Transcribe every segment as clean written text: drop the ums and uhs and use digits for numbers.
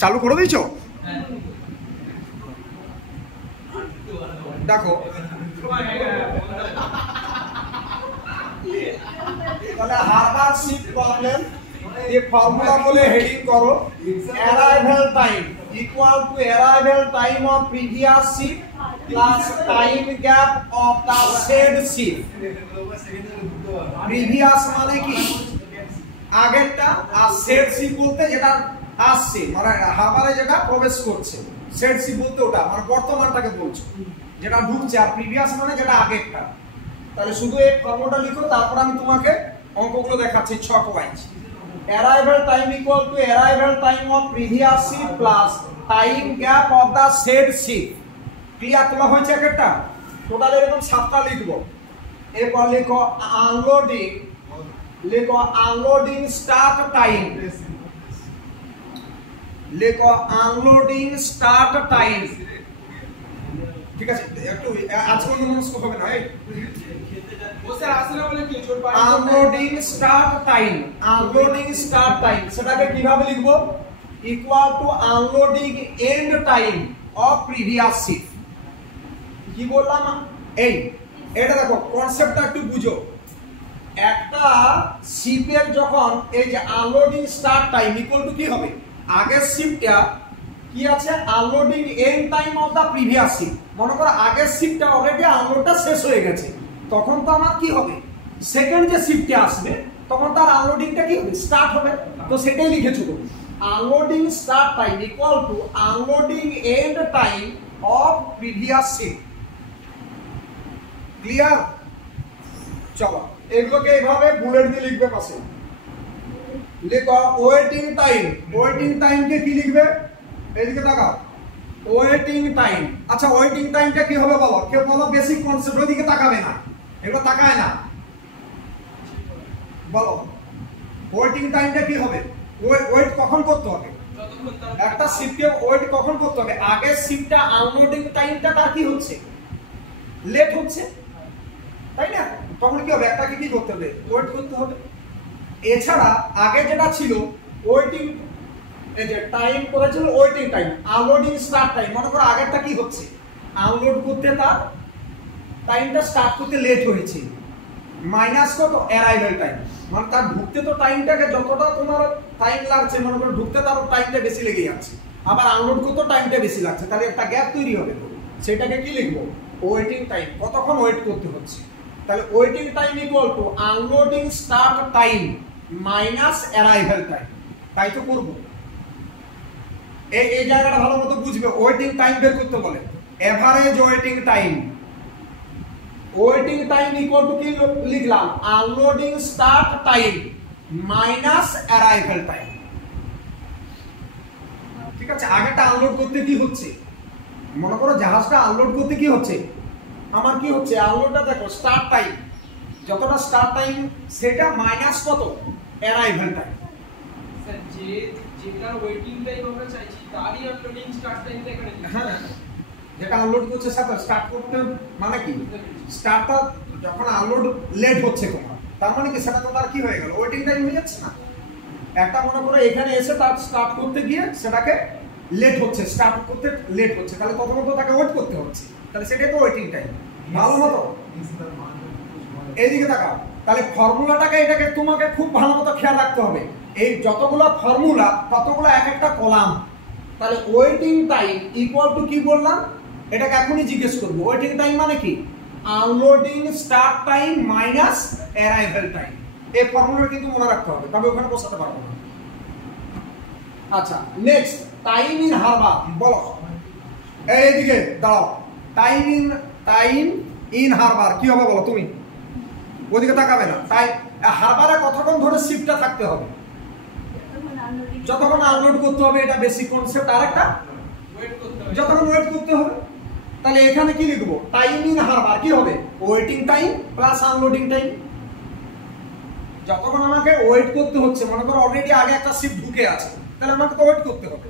চালু করে দিয়েছ? দেখো তাহলে হারবার শিফট প্রবলেম এই ফর্মুলা বলে হেডিং করো arrival time equal to arrival time of previous shift plus time gap of the said shift. Previous মানে কি আগেরটা, আর সেড শিফট বলতে যেটা আসছে মানে হারবারে যেটা প্রবেশ করছে, সেড শিফট বলতে ওটা মানে বর্তমানটাকে বলছো যেটা ঢুকছে, আর প্রিভিয়াস মানে যেটা আগেরটা। তাহলে শুধু এই ফর্মুলাটা লিখো, তারপর আমি তোমাকে অঙ্কগুলো দেখাচ্ছি ছক wise. Arrival time equal to arrival time of previous shift plus time gap of the said shift. Clear তোলা হয়েছে একটা? টোটাল এরকম 7টা লিখবো। এরপর লিখো আনলোডিং, লিখো আনলোডিং স্টার্ট টাইম, লিখো আনলোডিং স্টার্ট টাইম। ঠিক আছে, একটু আজকে মনস্ক হবে না। Unloading start time, unloading start time সেটাকে কিভাবে লিখবো? Equal to unloading end time of previous shift. কি বললাম? এই এটা দেখো কনসেপ্টটা একটু বুঝো। একটা শিফটের যখন এই যে unloading start time equal to কি হবে? আগের শিফটটা কি আছে? Unloading end time of the previous shift. মনে করো আগের শিফটটা অলরেডি আনলোডটা শেষ হয়ে গেছে, তখন তো আমার কি হবে? সেকেন্ড যে শিফটে আসবে তখন তার আনলোডিংটা কি হবে? স্টার্ট হবে। তো সেটাই লিখেছো তুমি, unloading start time equal to unloading end time of previous shift. Clear? চলো এগুলোকে এইভাবে বুলেট দিয়ে লিখবে পাশে। লিখো ওয়েটিং টাইম, ওয়েটিং টাইমকে কি লিখবে? এদিকে তাকাও, ওয়েটিং টাইম। আচ্ছা ওয়েটিং টাইমটা কি হবে বলো? কেউ বলো বেসিক কনসেপ্ট, ওইদিকে তাকাবে না, এগুলো তাকায় না। বলো ওয়েটিং টাইমটা কি হবে? ওয়েট কখন করতে হবে? একটা শিফটে ওয়েট কখন করতে হবে? আগের শিফটটা আনলোডিং টাইমটা তার কি হচ্ছে? লেট হচ্ছে, তাই না? তখন কি হবে? একটাকে কি করতে হবে? ওয়েট করতে হবে। এছাড়া আগে যেটা ছিল ওয়েটিং, এই যে টাইম করেছিল waiting time, unloading start time. মনে করো আগেরটা কি হচ্ছে? আনলোড করতে তার টাইমটা স্টার্ট করতে লেট হয়েছে, মাইনাস কত? Arrival time. মানে তার ঢুকতে তো টাইমটাকে যতটা তোমার টাইম লাগছে, মনে করো ঢুকতে তার টাইমটা বেশি লেগে যাচ্ছে, আবার আনলোড করতে টাইমটা বেশি লাগছে, তাহলে একটা গ্যাপ তৈরি হবে। তো সেটাকে কি লিখবো? Waiting time. কতক্ষণ ওয়েট করতে হচ্ছে? তাহলে waiting time equal to unloading start time minus arrival time. তাই তো করবো। এই জায়গাটা ভালো মতো বুঝবে। ওয়েটিং টাইম বের করতে বলে average waiting time. Waiting time equal to কি লিখলাম? Unloading start time minus arrival time. ঠিক আছে, আগেটা আনলোড করতে কি হচ্ছে? মনে করো জাহাজটা আনলোড করতে কি হচ্ছে? আমার কি হচ্ছে? আনলোডটা দেখো স্টার্ট টাইম, যতটা স্টার্ট টাইম সেটা মাইনাস কত? Arrival time. স্যার যেটা ওয়েটিং টাইম আমরা চাইছি তারই আনলোডিং স্টার্ট টাইমটা এখানে দিই। হ্যাঁ, যেটা আনলোড করছে সেটা স্টার্ট করতে মানে কি? স্টার্টটা যখন আনলোড লেট হচ্ছে তোমার, তার মানে কি সেটা তো তার কি হয়ে গেল? ওয়েটিং টাইম হয়ে যাচ্ছে না? একটা মনে করো এখানে এসে তার স্টার্ট করতে গিয়ে সেটাকে লেট হচ্ছে, স্টার্ট করতে লেট হচ্ছে, তাহলে ততক্ষণ তো তাকে ওয়েট করতে হচ্ছে, তাহলে সেটাই তো ওয়েটিং টাইম। ভালো মতো এইদিকে তাকাও। তাহলে ফর্মুলাটাকে এটাকে তোমাকে খুব ভালো মতো খেয়াল রাখতে হবে। এই যতগুলো ফর্মুলা ততগুলো এক একটা কলাম। তাহলে ওয়েটিং টাইম ইকুয়াল টু কি বললাম? এটাকে এখনই জিজ্ঞেস করবো। ওয়েটিং টাইম মানে কি? Unloading start time minus arrival time. এই ফর্মুলা কিন্তু মনে রাখতে হবে, তবে ওখানে বসাতে পারবো না। আচ্ছা নেক্সট, টাইম ইন হারবার। বলো এইদিকে দাঁড়াও। টাইম ইন হারবার কি হবে বলো তুমি? ওদিকে তাকাবে না। তাই হারবারে কতক্ষণ ধরে শিফটটা থাকতে হবে? যতক্ষণ আনলোড করতে হবে, এটা বেসিক কনসেপ্ট। আরেকটা যতক্ষণ ওয়েট করতে হবে। তাহলে এখানে কি লিখবো? টাইম ইন হারবার কি হবে? Waiting time plus unloading time. যতক্ষণ আমাকে ওয়েট করতে হচ্ছে, মনে করো অলরেডি আগে একটা শিফট ঢুকে আছে, তাহলে আমাকে তো ওয়েট করতে হবে,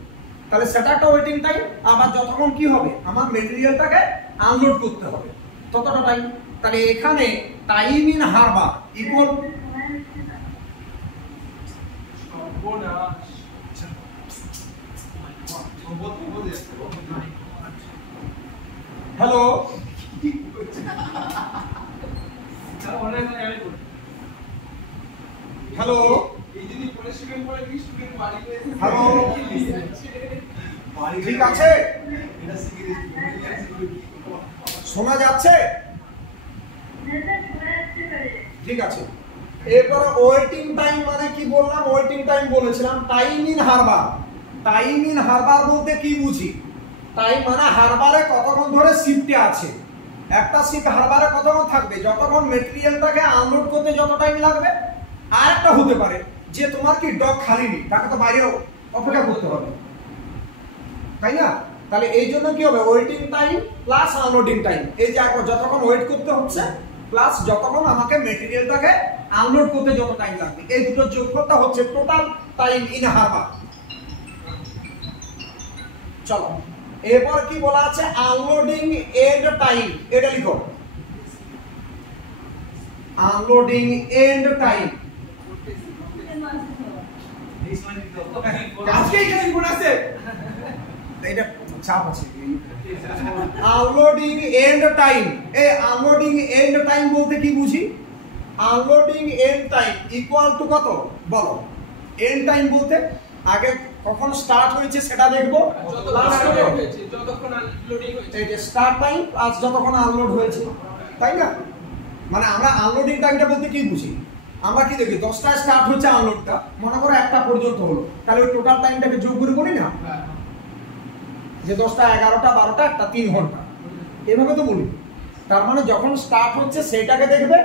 তাহলে সেটা একটা ওয়েটিং টাইম। আবার যতক্ষণ কি হবে? আমার মেটেরিয়ালটাকে আনলোড করতে হবে, ততটা টাইম। তাহলে এখানে time in Harbour equal hello hello hello ঠিক আছে শোনা যাচ্ছে ঠিক আছে এরপর ওয়েটিং টাইম মানে কি বললাম ওয়েটিং টাইম বলেছিলাম time in Harbour time in Harbour বলতে কি বুঝি টাইম মানে হারবারে কতক্ষণ ধরে শিফটে আছে একটা শিফট হারবারে কতক্ষণ থাকবে যতক্ষণ মেটেরিয়ালটাকে আনলোড করতে যত টাইম লাগবে আর একটা হতে পারে যে তোমার কি ডক খালি নেই তাকে তো বাইরেও অপেক্ষা করতে হবে তাই না তাহলে এই জন্য কি হবে waiting time plus unloading time এই যে যতক্ষণ ওয়েট করতে হচ্ছে প্লাস যতক্ষণ আমাকে মেটেরিয়ালটাকে আনলোড করতে যত টাইম লাগবে এই দুটো যোগফলটা হচ্ছে টোটাল টাইম ইন হারবার চলো এরপর কি বলা আছে আনলোডিং এন্ড টাইম এটা লিখো আনলোডিং এন্ড টাইম আজকে এখানে গুণ আছে এটা চাপ আছে আনলোডিং এন্ড টাইম এই আনলোডিং এন্ড টাইম বলতে কি বুঝি unloading end time equal to কত বলো এন্ড টাইম বলতে আগে কখন স্টার্ট হয়েছে সেটা দেখবো যতক্ষণ আনলোডিং হয়েছে এই যে স্টার্ট টাইম আজ যতক্ষণ আনলোড হয়েছে তাই না মানে আমরা আনলোডিং টাইমটা বলতে কি বুঝি আমরা কি দেখি 10টায় স্টার্ট হচ্ছে আনলোডটা মনে করো 1টা পর্যন্ত হলো তাহলে ওই টোটাল টাইমটাকে যোগ করে বলি না যে 10টা 11টা 12টা একটা 3 ঘন্টা এভাবে তো বলি তার মানে যখন স্টার্ট হচ্ছে সেটাকে দেখবে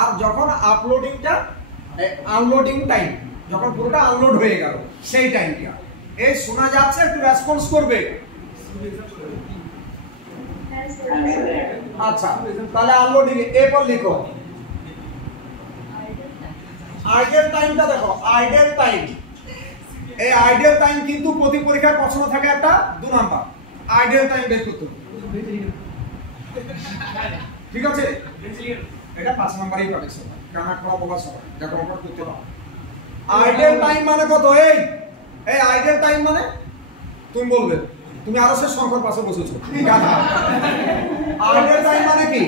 আর যখন আপলোডিংটা আনলোডিং টাইম যখন পুরোটা আনলোড হয়ে গেল সেই টাইমটা এই শোনা যাচ্ছে একটু রেসপন্স করবে আচ্ছা তাহলে আনলোডিং এরপর লিখো আইডিয়াল টাইমটা দেখো আইডিয়াল টাইম এই আইডিয়াল টাইম কিন্তু প্রতি পরীক্ষায় প্রশ্ন থাকে একটা 2 নাম্বার আইডিয়াল টাইম বের করতে ঠিক আছে এটা 5 নাম্বারই পাবে সবাই কানা করা বলা সবাই দেখো আমরা করতে পারো আইডিয়াল টাইম মানে কত এই আইডিয়াল টাইম মানে তুমি বলবে তুমি আরো সে সংখ্যার পাশে বসেছো আইডিয়াল টাইম মানে কি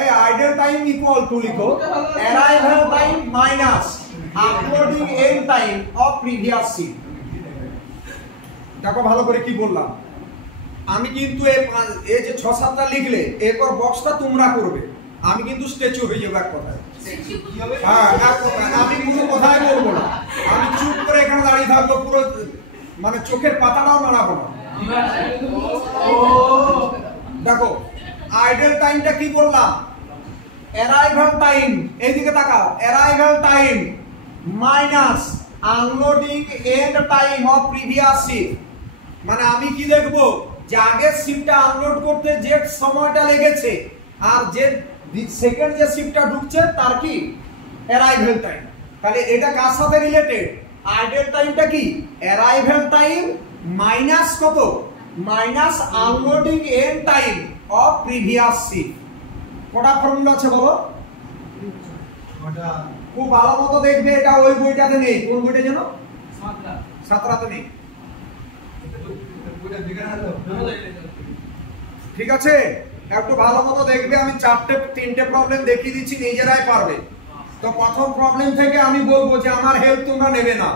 এই আইডিয়াল টাইম ইকুয়াল টু লিখো arrival time minus uploading end time of previous shift দেখো ভালো করে কি বললাম আমি কিন্তু এই যে 6-7টা লিখলে এরপর বক্সটা তোমরা করবে আমি কিন্তু স্ট্যাচু হয়ে যাবো এক কথায় হ্যাঁ আমি কোনো কথাই বলবো না আমি চুপ করে এখানে দাঁড়িয়ে থাকবো পুরো মানে চোখের পাতাটাও নাড়াবো না দেখো আইডিয়াল টাইমটা কি বললাম অ্যারাইভাল টাইম এইদিকে তাকাও arrival time minus unloading end time of previous shift মানে আমি কি দেখবো যে আগের শিফটটা আনলোড করতে যে সময়টা লেগেছে আর যে সেকেন্ড যে শিফটটা ঢুকছে তার কি অ্যারাইভাল টাইম তাহলে এটা কার সাথে রিলেটেড আইডিয়াল টাইমটা কি অ্যারাইভাল টাইম মাইনাস কত minus unloading end time of previous shift কটা ফর্মুলা আছে বলো খুব ভালো মতো দেখবে এটা ওই বইটাতে নেই কোন বইটা যেন 7টাতে নেই ঠিক আছে একটু ভালো মতো দেখবে আমি 3টে প্রবলেম দেখিয়ে দিচ্ছি নিজেরাই পারবে তো প্রথম প্রবলেম থেকে আমি বলবো যে আমার হেল্প তোমরা নেবে না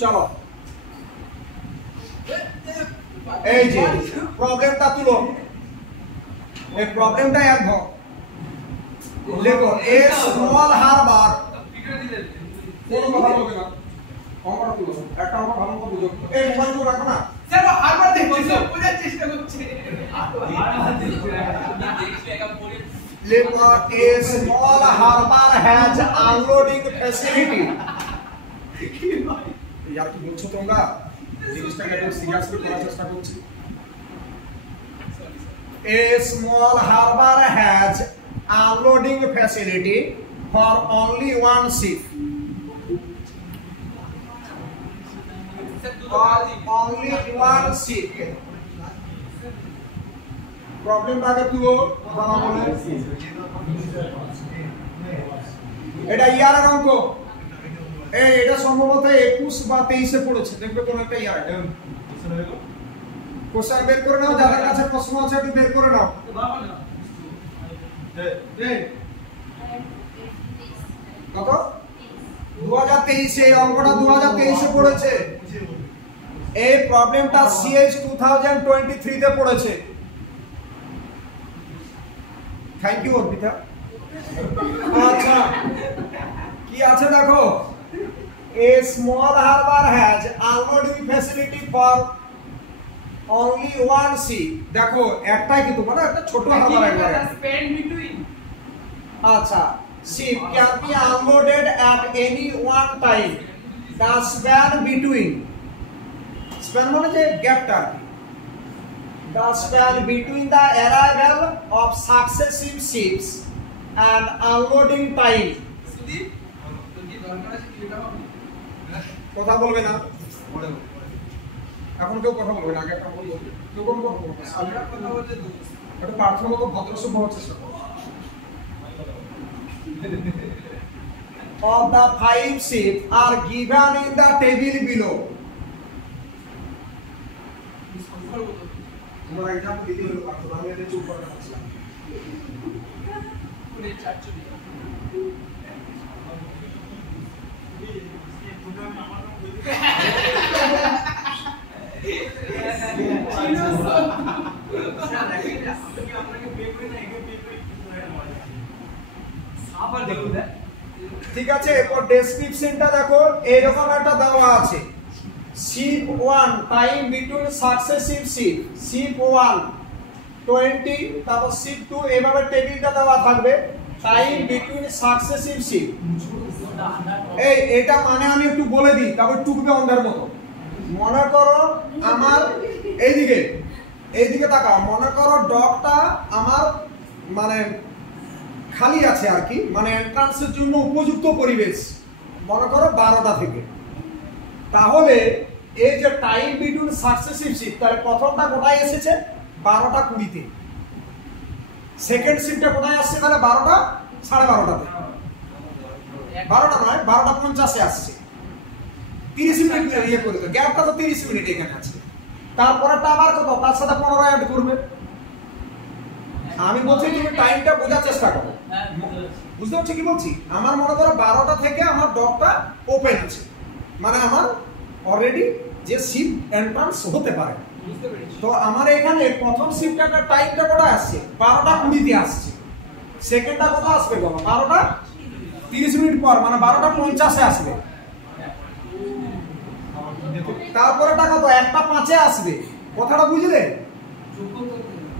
চলো এই যে প্রবলেমটা তুলো এই প্রবলেমটা দেখো লেখো এ স্মল হারবার কোন কথা বলবে না অঙ্কটা তুলো একটা অঙ্ক ভালো মতো বুঝো এই মোবাইলটা রাখো না স্যার হারবার দেখছো বোঝার চেষ্টা করছি লেখো a small harbour has unloading facility यार কি বলছো তোমরা জিনিসটাকে একটু সিরিয়াস করে করার চেষ্টা করছি A small harbor has unloading facility for only one ship. Only one ship. Problem baga tuo bana bole এটা ইয়ারের অঙ্ক, এটা সম্ভবত 21 বা 23 এ পড়েছে, দেখবে কোন একটা ইয়ার। কোশ্চেন বের করে নাও, যাদের কাছে প্রশ্ন আছে একটু বের করে নাও। কত? 2023 এ অঙ্কটা 2023 এ পড়েছে। এই প্রবলেমটা সিএইচ 2023 তে পড়েছে। Thank you Arpita. আচ্ছা কি আছে দেখো, a small harbor has unloading facility for only one ship। দেখো একটাই কিন্তু মানে একটা ছোট হারবার একবারে। span between, আচ্ছা, ship can be unloaded at any one time, the span between, span মানে যে গ্যাপটা, the span between the arrival of successive ships and unloading time। Sudip তোর কি দরকার আছে কি এটা হবে? কথা বলবে না এখন, কেউ কথা বলবে না, আগে একটা বলবো, কেউ কোনো কথা বলবে না, আমরা কথা বলতে দোষ। এটা প্রার্থনা মতো ভদ্রসভ্য হচ্ছে সব। Of the 5 ships are given in the table below। তোমরা এক্সাম্পল দিতে হলো প্রার্থনা, আমি এটা চুপ করে রাখছিলাম। পুরো চারটি ঠিক আছে, এরপর ডেসক্রিপশনটা দেখো, এরকম একটা দেওয়া আছে, ship 1 time between successive ship, ship 1 20, তারপর শিপ 2, এইভাবে টেবিলটা দেওয়া থাকবে, টাইম বিটুইন সাকসেসিভ শিপ। এটা মানে আমি একটু বলে দিই, তারপর টুকবে অন্ধের মতো। মনে করো আমার এইদিকে তাকাও, মনে করো ডকটা আমার মানে খালি আছে আর কি, মানে এন্ট্রান্সের জন্য উপযুক্ত পরিবেশ, মনে করো 12টা থেকে। তাহলে এই যে টাইম বিটুইন সাকসেসিভ শিফট, তাহলে প্রথমটা কোথায় এসেছে 12টা 20-তে, সেকেন্ড শিফটটা কোথায় আসছে তাহলে 12টা 12:30-তে, 12টা নয় 12:50-এ আসছে, 30 মিনিট ইয়ে করে দাও, গ্যাপটা তো 30 মিনিট এখানে আছে। তারপরেরটা আবার কত, তার সাথে 15 অ্যাড করবে। আমি বলছি তুমি টাইমটা বোঝার চেষ্টা করো, বুঝতে পারছো কি বলছি? আমার মনে করো 12টা থেকে আমার ডকটা ওপেন আছে, মানে আমার অলরেডি যে শিফট এন্ট্রান্স হতে পারে। বুঝতে পেরেছি। তো আমার এখানে প্রথম শিফটটা টাইমটা কোথায় আসছে 12:20-তে আসছে, সেকেন্ডটা কত আসবে বাবা 12:30 মিনিট পর, মানে 12:50-এ আসবে। তারপরেটা কত 1:05-এ আসবে, কথাটা বুঝলে?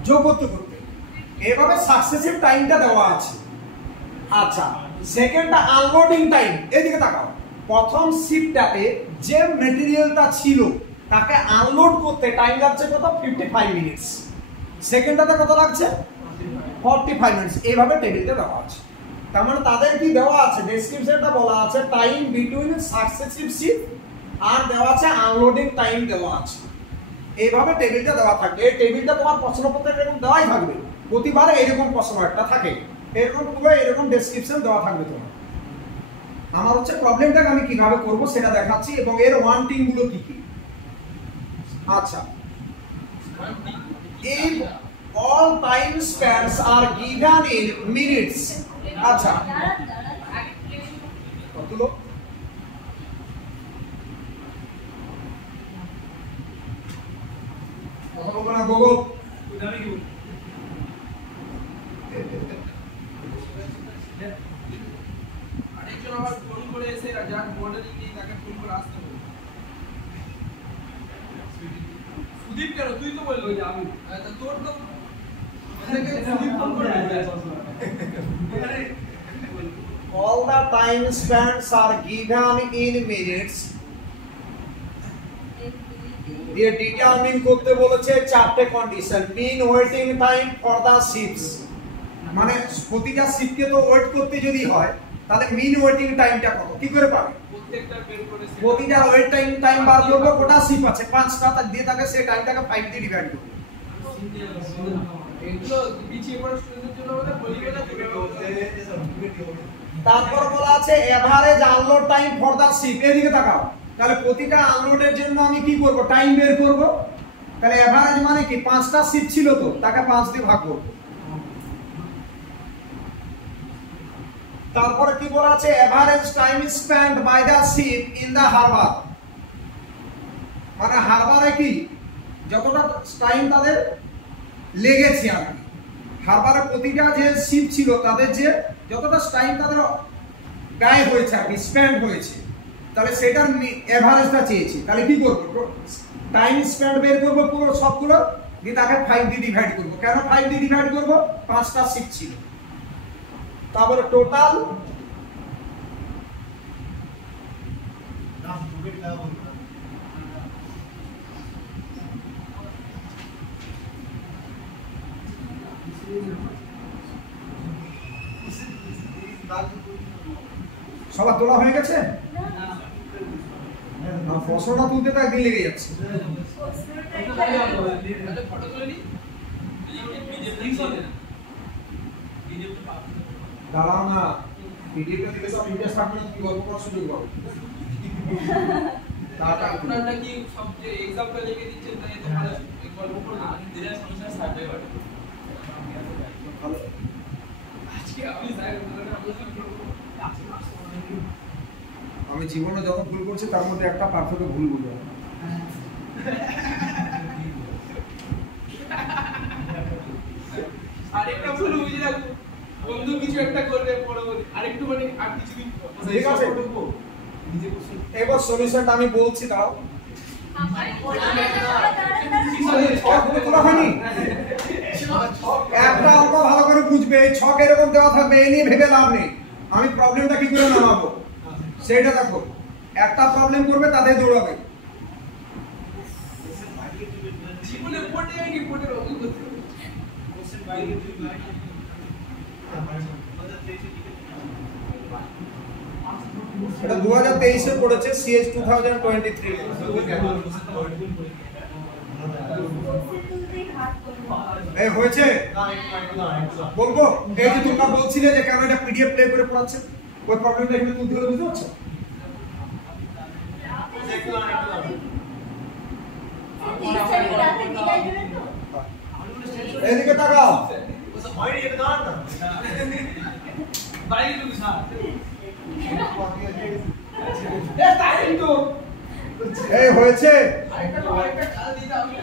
যোগ করতে করতে এভাবে সাকসেসিভ টাইমটা দেওয়া আছে। আচ্ছা, সেকেন্ডটা আনলোডিং টাইম, এদিকে তাকাও, প্রথম শিফটটাতে যে ম্যাটেরিয়ালটা ছিল তাকে আনলোড করতে টাইম লাগছে কত 55 মিনিটস, সেকেন্ডটাতে কত লাগছে 45 মিনিটস, এইভাবে টেবিলটা দেওয়া আছে। তার মানে তাদের কি দেওয়া আছে, ডেসক্রিপশনটা বলা আছে টাইম বিটুইন সাকসেসিভ শিফট, আর দেওয়া আছে আনলোডিং টাইম দেওয়া আছে, এইভাবে টেবিলটা দেওয়া থাকবে। এই টেবিলটা তোমার প্রশ্নপত্রে এরকম দেওয়াই থাকবে, প্রতিবারে এরকম প্রশ্ন একটা থাকে, এরকম পুরো এরকম ডেসক্রিপশন দেওয়া থাকবে তোমার। আমার হচ্ছে প্রবলেমটাকে আমি কিভাবে করব সেটা দেখাচ্ছি, এবং এর ওয়ান্টিং গুলো কি কি। আচ্ছা, if all time spans are given in minutes। আচ্ছা কতগুলো কথা বলবো না গোগো, আরেকজন আবার ফোন করে এসে যার মডেলিং নেই তাকে ফোন করে আসতে হবে। সুদীপ কেন, তুই তো বললি যে আমি, তোর তো সুদীপ ফোন করে all the time spans are given in minutes। দিয়ে ডিটারমিন করতে বলেছে চারটে condition, mean waiting time for the ships, মানে প্রতিটা শিপকে তো ওয়েট করতে যদি হয় তাহলে মিন ওয়েটিং টাইমটা কত কি করে পাবে, প্রত্যেকটা বের করে প্রতিটা ওয়েট টাইম বার করব, কোটা শিপ আছে 5টা, তার দিয়ে তাকে সেই টাইমটাকে 5 দিয়ে ডিভাইড করব। এগুলো পিছিয়ে পড়া স্টুডেন্টদের জন্য আমাদের বলি বলা তারপর বলা আছে average unload time for the ship. এদিকে তাকাও, তাহলে প্রতিটা আনলোডের জন্য আমি কি করব, টাইম বের করব। তাহলে এভারেজ মানে কি, 5টা শিপ ছিল তো, তাকে 5 দিয়ে ভাগ করব। তারপরে কি বলা আছে, average time spent by the ship in the harbour, মানে হারবারে কি যতটা টাইম তাদের লেগেছে আর কি, হারবারে প্রতিটা যে শিপ ছিল তাদের যে যতটা টাইম তাদের ব্যয় হয়েছে আর কি, স্পেন্ড হয়েছে, তাহলে সেটার এভারেজটা চেয়েছি। তাহলে কি করব, টাইম স্পেন্ড বের করব পুরো সবগুলো দিয়ে তাকে 5 দিয়ে ডিভাইড করব। কেন 5 দিয়ে ডিভাইড করব, 5টা শিপ ছিল। তারপরে টোটাল সবার তোলা হয়ে গেছে না? ফসলটা তুলতে তো একদিন লেগে যাচ্ছে। ফটো তুলে নি দাঁড়াও না, ভিডিওটা দিলে সব ইন্টারেস্ট থাকবে না, তুমি গল্প করার সুযোগ পাবে। আপনারা কি সব যে এক্সাম্পল লিখে দিচ্ছেন তাই তো ভালো গল্প করুন, দিলে সমস্যা থাকবে পারে। আজকে আমি স্যার আমি জীবনে যত ভুল করছি তার মধ্যে একটা পারফেক্ট ভুল বুঝলাম। আরেকটা ভুল বুঝে রাখবো, বন্ধু কিছু একটা করবে পরবর্তী আরেকটু মানে আর কিছুদিন ঠিক আছে, এবার সলিউশনটা আমি বলছি, দাও। একটা অঙ্ক ভালো করে বুঝবে, ছক এরকম দেওয়া থাকবে, এই নিয়ে ভেবে লাভ নেই। আমি প্রবলেমটা কি করে নামাবো সেটা দেখো। একটা প্রবলেম করবে তাদের দৌড়াবে। জীবনে পড়ে আইনি পড়ে রঙ করতে এটা 2023 এ পড়েছে, সিএস 2023। এই হয়েছে বলবো, এই যে তোমরা বলছিলে যে কেন এটা পিডিএফ প্লে করে পড়াচ্ছে, ওই প্রবলেমটা এখানে তুলতে হলে বুঝতে পারছো? এদিকে তাকাও, বাইরে ঢুকে স্যার এই হয়েছে। আরেকটা কাল দিতে আমি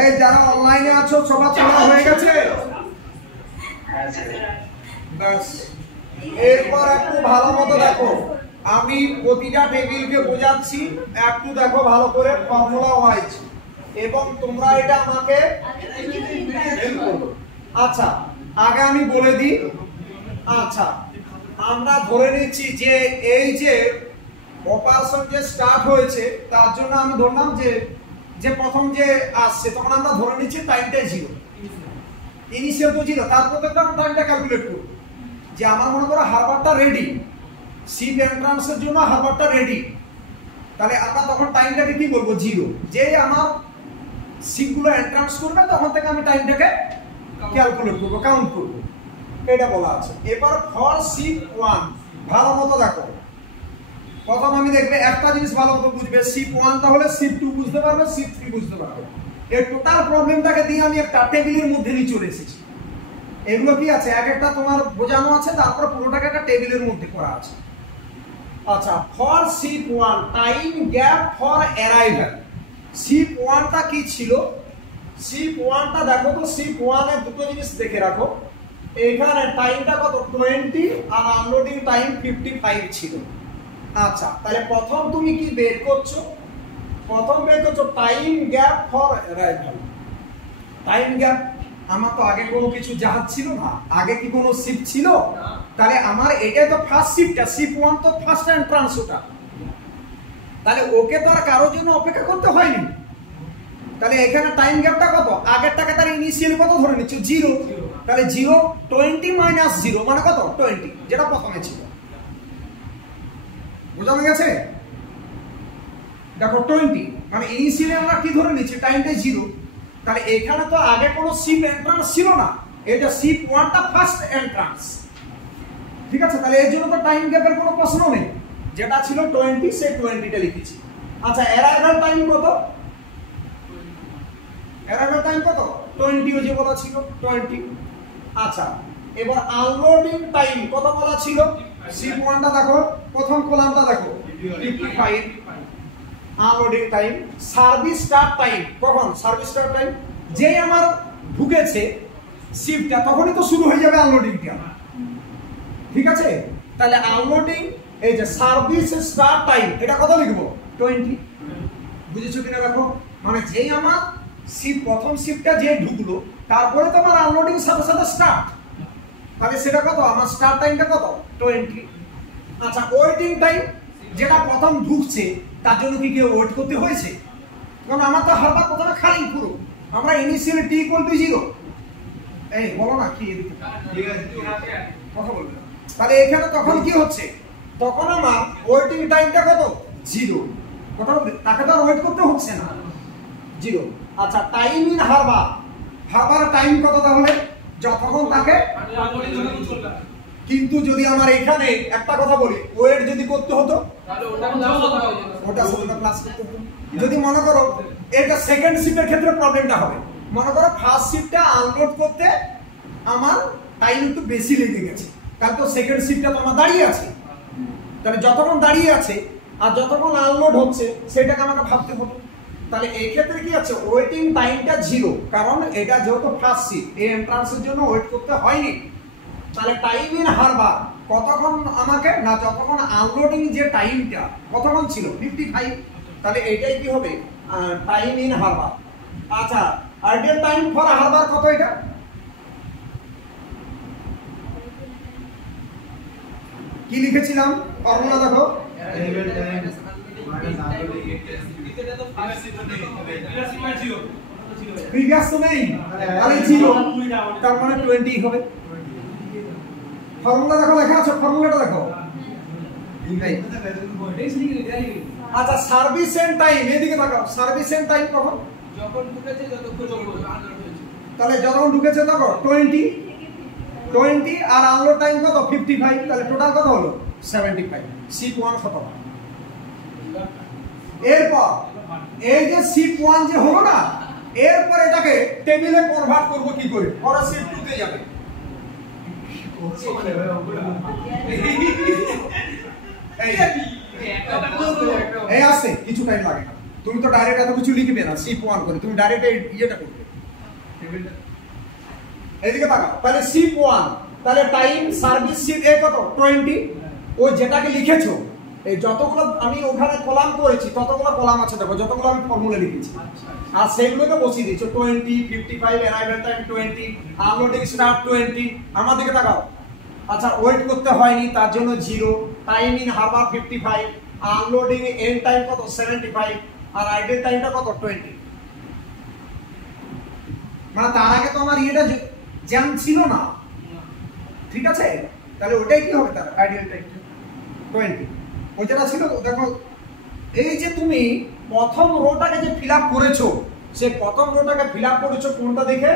এই যারা অনলাইনে আছো সবার তোলা হয়ে গেছে? ব্যাস, এরপর একটু ভালো মতো দেখো, আমি প্রতিটা টেবিলকে বোঝাচ্ছি, একটু দেখো ভালো করে ফর্মুলা ওয়াইজ, এবং তোমরা এটা আমাকে হেল্প করো। আচ্ছা, আগে আমি বলে দিই। আচ্ছা, আমরা ধরে নিচ্ছি যে এই যে অপারেশন যে স্টার্ট হয়েছে তার জন্য আমি ধরলাম যে প্রথম যে আসছে, তখন আমরা ধরে নিচ্ছি টাইমটা 0, ইনিশিয়াল তো 0। তারপর তো আমরা টাইমটা ক্যালকুলেট করব যে আমার মনে করো হারবারটা রেডি, শিপ এন্ট্রান্সের জন্য হারবারটা রেডি, তাহলে আমরা তখন টাইমটাকে কি বলবো, 0। যেই আমার শিপগুলো এন্ট্রান্স করবে তখন থেকে আমি টাইমটাকে ক্যালকুলেট করব, কাউন্ট করব, এটা বলা আছে। এবার ফর শিপ 1 ভালো মতো দেখো, প্রথম আমি দেখবে একটা জিনিস ভালো মতো বুঝবে, শিপ 1 তাহলে শিপ 2 বুঝতে পারবে, শিপ 3 বুঝতে পারবে। এই টোটাল প্রবলেমটাকে দিয়ে আমি একটা টেবিলের মধ্যে নিয়ে চলে এসেছি। এগুলো কি আছে, এক একটা তোমার বোঝানো আছে, তারপর পুরোটাকে একটা টেবিলের মধ্যে করা আছে। আচ্ছা, for ship 1 time gap for arrival. Ship 1টা কি ছিল, শিপ 1টা দেখো তো, শিপ 1 এর দুটো জিনিস দেখে রাখো। এখানে টাইমটা কত, 20, আর আনলোডিং টাইম 55 ছিল। আচ্ছা, তাহলে প্রথম তুমি কি বের করছো, প্রথম বের করছো time gap for arrival. Time gap, আমার তো আগে কোনো কিছু জাহাজ ছিল না, আগে কি কোনো শিপ ছিল? তাহলে আমার এটাই তো ফার্স্ট শিপটা, শিপ 1 তো ফার্স্ট এন্ট্রান্স ওটা, তাহলে ওকে তো আর কারোর জন্য অপেক্ষা করতে হয়নি। তাহলে এখানে টাইম গ্যাপটা কত, আগেরটাকে তার ইনিশিয়াল কত ধরে নিচ্ছি, 0। তাহলে 0 20 মাইনাস 0 মানে কত, 20, যেটা প্রথমে ছিল। বোঝানো গেছে? দেখো 20 মানে ইনিশিয়ালি আমরা কি ধরে নিচ্ছি, টাইমটা 0, তাহলে এখানে তো আগে কোনো শিপ এন্ট্রান্স ছিল না, এটা শিপ 1টা ফার্স্ট এন্ট্রান্স। ঠিক আছে, তাহলে এর জন্য তো টাইম গ্যাপের কোনো প্রশ্ন নেই, যেটা ছিল 20 সে 20টা লিখেছি। আচ্ছা অ্যারাইভাল টাইম কত? অ্যারাইভাল টাইম কত? 20 ও যে বলা ছিল 20। আচ্ছা এবার আনলোডিং টাইম কত বলা ছিল? শিপ 1টা দেখো, প্রথম কলামটা দেখো 55 unloading time. Service start time কখন? সার্ভিস স্টার্ট টাইম যেই আমার ঢুকেছে শিপটা তখনই তো শুরু হয়ে যাবে আনলোডিংটা। ঠিক আছে, তাহলে আনলোডিং এই যে সার্ভিস স্টার্ট টাইম এটা কত লিখবো? 20। বুঝেছো কিনা দেখো, মানে যেই আমার শিপ প্রথম শিপটা যে ঢুকলো তারপরে তো আমার আনলোডিং সাথে সাথে স্টার্ট, তাহলে সেটা কত? আমার স্টার্ট টাইমটা কত? 20। আচ্ছা ওয়েটিং টাইম যেটা প্রথম ঢুকছে তার জন্য কি কেউ ওয়েট করতে হয়েছে? কারণ আমার তো হারবার কথাটা খালি পুরো, আমরা ইনিশিয়াল টি ইকুয়াল টু 0। এই বলো না কি ঠিক আছে কথা বলবে। তাহলে এখানে তখন কি হচ্ছে? তখন আমার ওয়েটিং টাইমটা কত? 0। কথা বলবে, তাকে তো আর ওয়েট করতে হচ্ছে না, 0। আচ্ছা time in Harbour, Harbour time কত তাহলে? যতক্ষণ তাকে। কিন্তু যদি আমার এখানে একটা কথা বলি, ওয়েট যদি করতে হতো তাহলে ওটা প্লাস করতে হতো। যদি মনে করো এটা সেকেন্ড শিফটের ক্ষেত্রে প্রবলেমটা হবে, মনে করো ফার্স্ট শিফটটা আনলোড করতে আমার টাইম একটু বেশি লেগে গেছে, কারণ তো সেকেন্ড শিফটটা তো আমার দাঁড়িয়ে আছে, তাহলে যতক্ষণ দাঁড়িয়ে আছে আর যতক্ষণ আনলোড হচ্ছে সেটাকে আমাকে ভাবতে হতো। তাহলে এই ক্ষেত্রে কি আছে? ওয়েটিং টাইমটা 0, কারণ এটা যেহেতু ফার্স্ট শিফট এই এন্ট্রান্সের জন্য ওয়েট করতে হয়নি। তাহলে টাইম ইন হারবার কতক্ষণ আমাকে? না যতক্ষণ আনলোডিং যে টাইমটা কতক্ষণ ছিল? 55। তাহলে এটাই কি হবে? Time in Harbour. আচ্ছা আইডিয়াল টাইম ফর হারবার কত? এটা কি লিখেছিলাম? ফর্মুলা দেখো, প্রিভিয়াস তো নেই, তাহলে 0, তার মানে 20 হবে। ফর্মুলা দেখো, লেখা আছে ফর্মুলাটা দেখো। আচ্ছা সার্ভিস এন্ড টাইম, এদিকে তাকাও, সার্ভিস এন্ড টাইম কখন? যখন ঢুকেছে যতক্ষণ আনলোড হয়েছে। তাহলে যখন ঢুকেছে তখন 20 আর আনলোড টাইম কত? 55। তাহলে টোটাল কত হলো? 75। শিপ 1 খতম। এরপর এই যে শিপ 1 যে হলো না, এরপর এটাকে টেবিলে কনভার্ট করব কি করে? পরে শিপ 2 তে যাবে। এই আসে কিছু টাইম লাগে না, তুমি তো ডাইরেক্ট এত কিছু লিখবে না শিপ 1 করে, তুমি ডাইরেক্ট ইয়েটা করবে। এদিকে তাকাও, তাহলে শিপ 1, তাহলে টাইম সার্ভিস শিপ এ কত? 20। ওই যেটাকে লিখেছো এই যতগুলো আমি ওখানে কলাম করেছি ততগুলো কলাম আছে দেখো, যতগুলো আমি ফর্মুলা লিখেছি আর সেগুলোকে বসিয়ে দিয়েছো 20, 55, অ্যারাইভাল টাইম 20, আনলোডিং স্টার্ট 20। আমার দিকে তাকাও। আচ্ছা ওয়েট করতে হয়নি তার জন্য 0, time in harbour 55, unloading end time কত? 75, আর আইডল টাইমটা কত? 20। মানে তার আগে তো আমার এটা জ্যাম ছিল না, ঠিক আছে? তাহলে ওটাই কি হবে? তার আইডিয়াল টাইম 20, ওইটা ছিল। দেখো এই যে তুমি প্রথম রোটাকে যে ফিল আপ করেছো, সে প্রথম রোটাকে ফিল আপ করেছো কোনটা দেখে?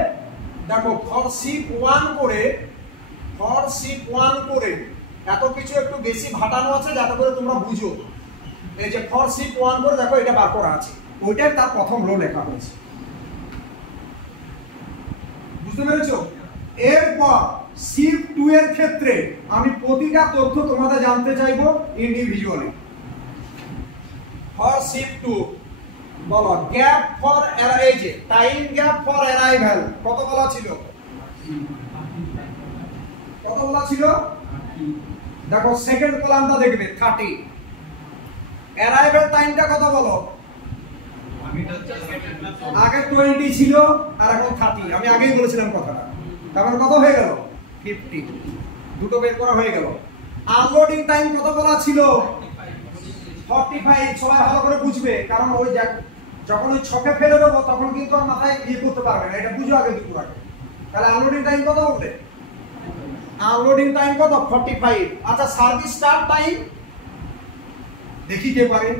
দেখো ফর শিপ 1 করে, ফর শিপ 1 করে এত কিছু একটু বেশি ভাটানো আছে যাতে করে তোমরা বুঝো। এই যে ফর শিপ 1 করে দেখো এটা বার করা আছে, ওইটাই তার প্রথম রো লেখা হয়েছে। বুঝতে পেরেছো? এরপর শিপ 2 এর ক্ষেত্রে আমি প্রতিটা তথ্য তোমাদের জানতে চাইবো ইন্ডিভিজুয়ালি। ফর শিপ 2 বলো গ্যাপ ফর এই যে টাইম গ্যাপ ফর অ্যারাইভাল কত বলা ছিল? কত বলা ছিল? দেখো সেকেন্ড কলামটা দেখবে 30। অ্যারাইভাল টাইমটা কত বলো? আগে 20 ছিল আর এখন 30। আমি আগেই বলেছিলাম কথাটা, তারপর কত হয়ে গেল? 50। দুটো বের করা হয়ে গেল। আনলোডিং টাইম কত বলা ছিল? 45। সবাই ভালো করে বুঝবে, কারণ ওই যখন ওই ছকে ফেলে দেবো তখন কিন্তু আর মাথায় ইয়ে করতে পারবে না, এটা বুঝো আগে দুটো আগে। তাহলে আনলোডিং টাইম কত বলবে? আনলোডিং টাইম কত? 45। আচ্ছা সার্ভিস স্টার্ট টাইম দেখি কে পারে।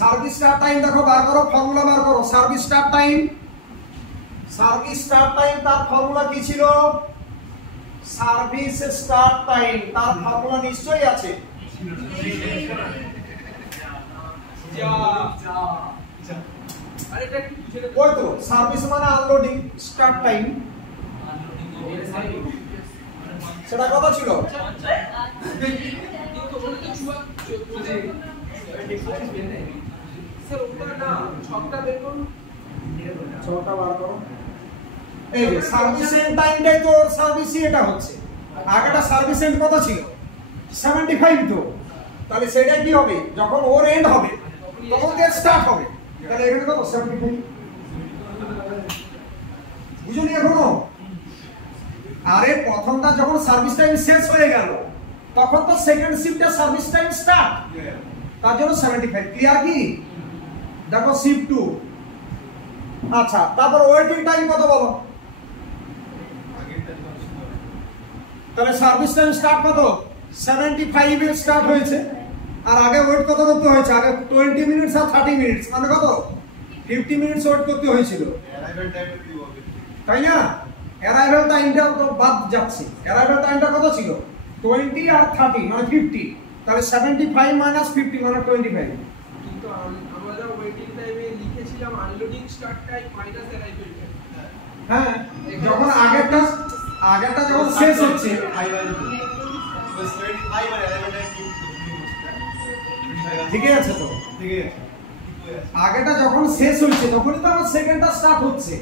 সার্ভিস স্টার্ট টাইম দেখো বার করো, ফর্মুলা বার করো। Service start time service start time তার ফর্মুলা কি ছিল? সার্ভিস স্টার্ট টাইম তার ফর্মুলা নিশ্চয়ই আছে। আরে এটা কি বুঝে না? ওই তো সার্ভিস মানে আনলোডিং, স্টার্ট টাইম সেটা কত ছিল? কিন্তু বলে তো চুয়া স্যার ওটা না ছকটা বের করুন, ছকটা বার করো। এই যে সার্ভিস এন্ড টাইমটাই তো সার্ভিসই এটা হচ্ছে। আগেটা সার্ভিস এন্ড কত ছিল? 75 তো। তাহলে সেটা কি হবে? যখন ওর এন্ড হবে তখন এর স্টার্ট হবে। তাহলে এখানে কত? 75। বুঝুন এখনো? আরে প্রথমটা যখন সার্ভিস টাইম শেষ হয়ে গেল তখন তো সেকেন্ড শিফটের সার্ভিস টাইম স্টার্ট, তার জন্য 75। ক্লিয়ার কি? দেখো শিফট 2। আচ্ছা, তারপর ওয়েটিং টাইম কত বলো? তাহলে সার্ভিস টাইম স্টার্ট কত? 75 এ স্টার্ট হয়েছে, আর আগে ওয়েট কত করতে হয়েছে? আগে 20 মিনিটস আর 30 মিনিটস, মানে কত? 50 মিনিটস ওয়েট করতে হয়েছিল, তাই না? অ্যারাইভাল টাইমটা তো বাদ যাচ্ছে। অ্যারাইভাল টাইমটা কত ছিল? 20 আর 30 মানে 50। তাহলে 75 মাইনাস 50 মানে 25। কিন্তু আমরা ওয়েটিং টাইমে লিখেছিলাম unloading start time minus arrival time. হ্যাঁ, যখন আগেরটা যখন শেষ হচ্ছে, ঠিকই আছে তো? আগেটা যখন শেষ হচ্ছে তখনই তো আমার সেকেন্ডটা স্টার্ট হচ্ছে।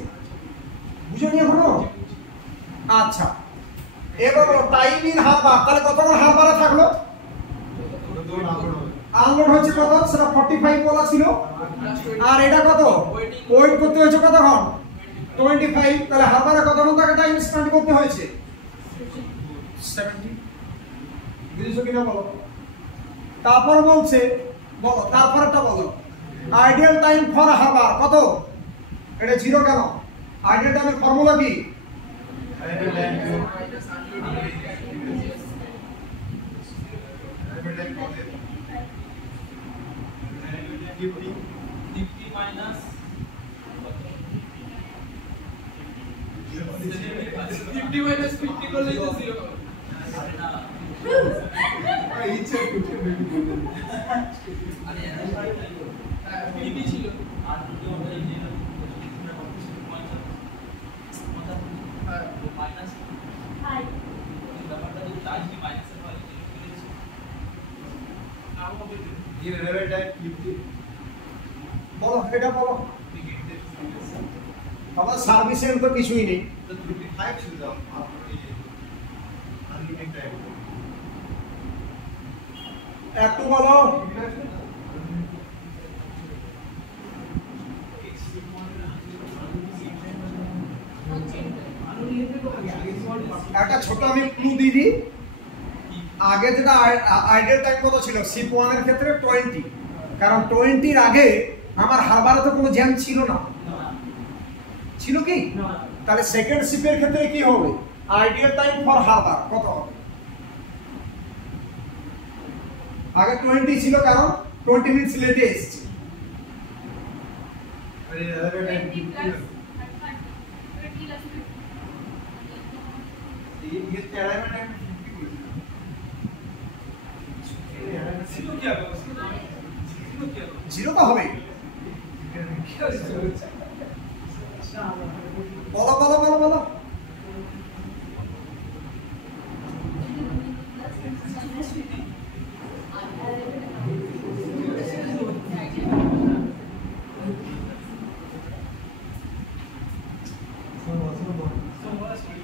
বুঝুনি এখনো? আচ্ছা, এবার টাইম ইন হারবার, তাহলে কতক্ষণ হারবারে থাকলো? আনলোড হচ্ছে কত? সেটা 45 বলা ছিল, আর এটা কত? ওয়েট করতে হয়েছে কতক্ষণ? 25। তাহলে হারবারে কতক্ষণ তাকে টাইম স্পেন্ড করতে হয়েছে? 70। বুঝেছো কিনা বলো? তারপর বলছে, বলো তারপরটা বলো। আইডিয়াল টাইম ফর হারবার কত? এটা 0 কেন? আইডিয়াল টাইমের ফর্মুলা কি? বলো, এটা বলো। আমার সার্ভিসের তো কিছুই নেই। একটু বলো। একটা ছোট আমি ক্লু দিয়ে দিই। আগে যেটা আইডিয়াল টাইম কত ছিল? শিপ 1 এর ক্ষেত্রে 20, কারণ 20 এর আগে আমার হারবারে তো কোনো জ্যাম ছিল না, ছিল কি? তাহলে সেকেন্ড শিপের ক্ষেত্রে কি হবে? আইডিয়াল টাইম ফর হারবার কত হবে? আগে 20 ছিল, কারণ 20 মিনিটস লেটে এসেছে। জিরো তো হবে। বলো বলো বলো বলো।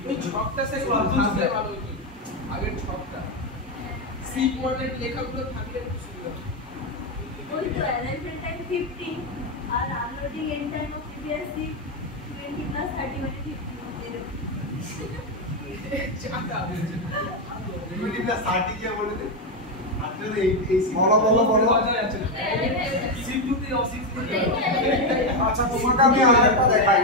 ওই ছকটা স্যার ভাবলে ভালো হতো। আগের ছকটা সিপ মডেল লেখাগুলো থাকলে খুব সুবিধা হতো। ওই তো অ্যারাইভাল টাইম 50 আর unloading end time of previous ship 20 plus 30 মানে 50 বলো বলো বলো। আচ্ছা, তোমাকে আমি আরেকটা দেখাই।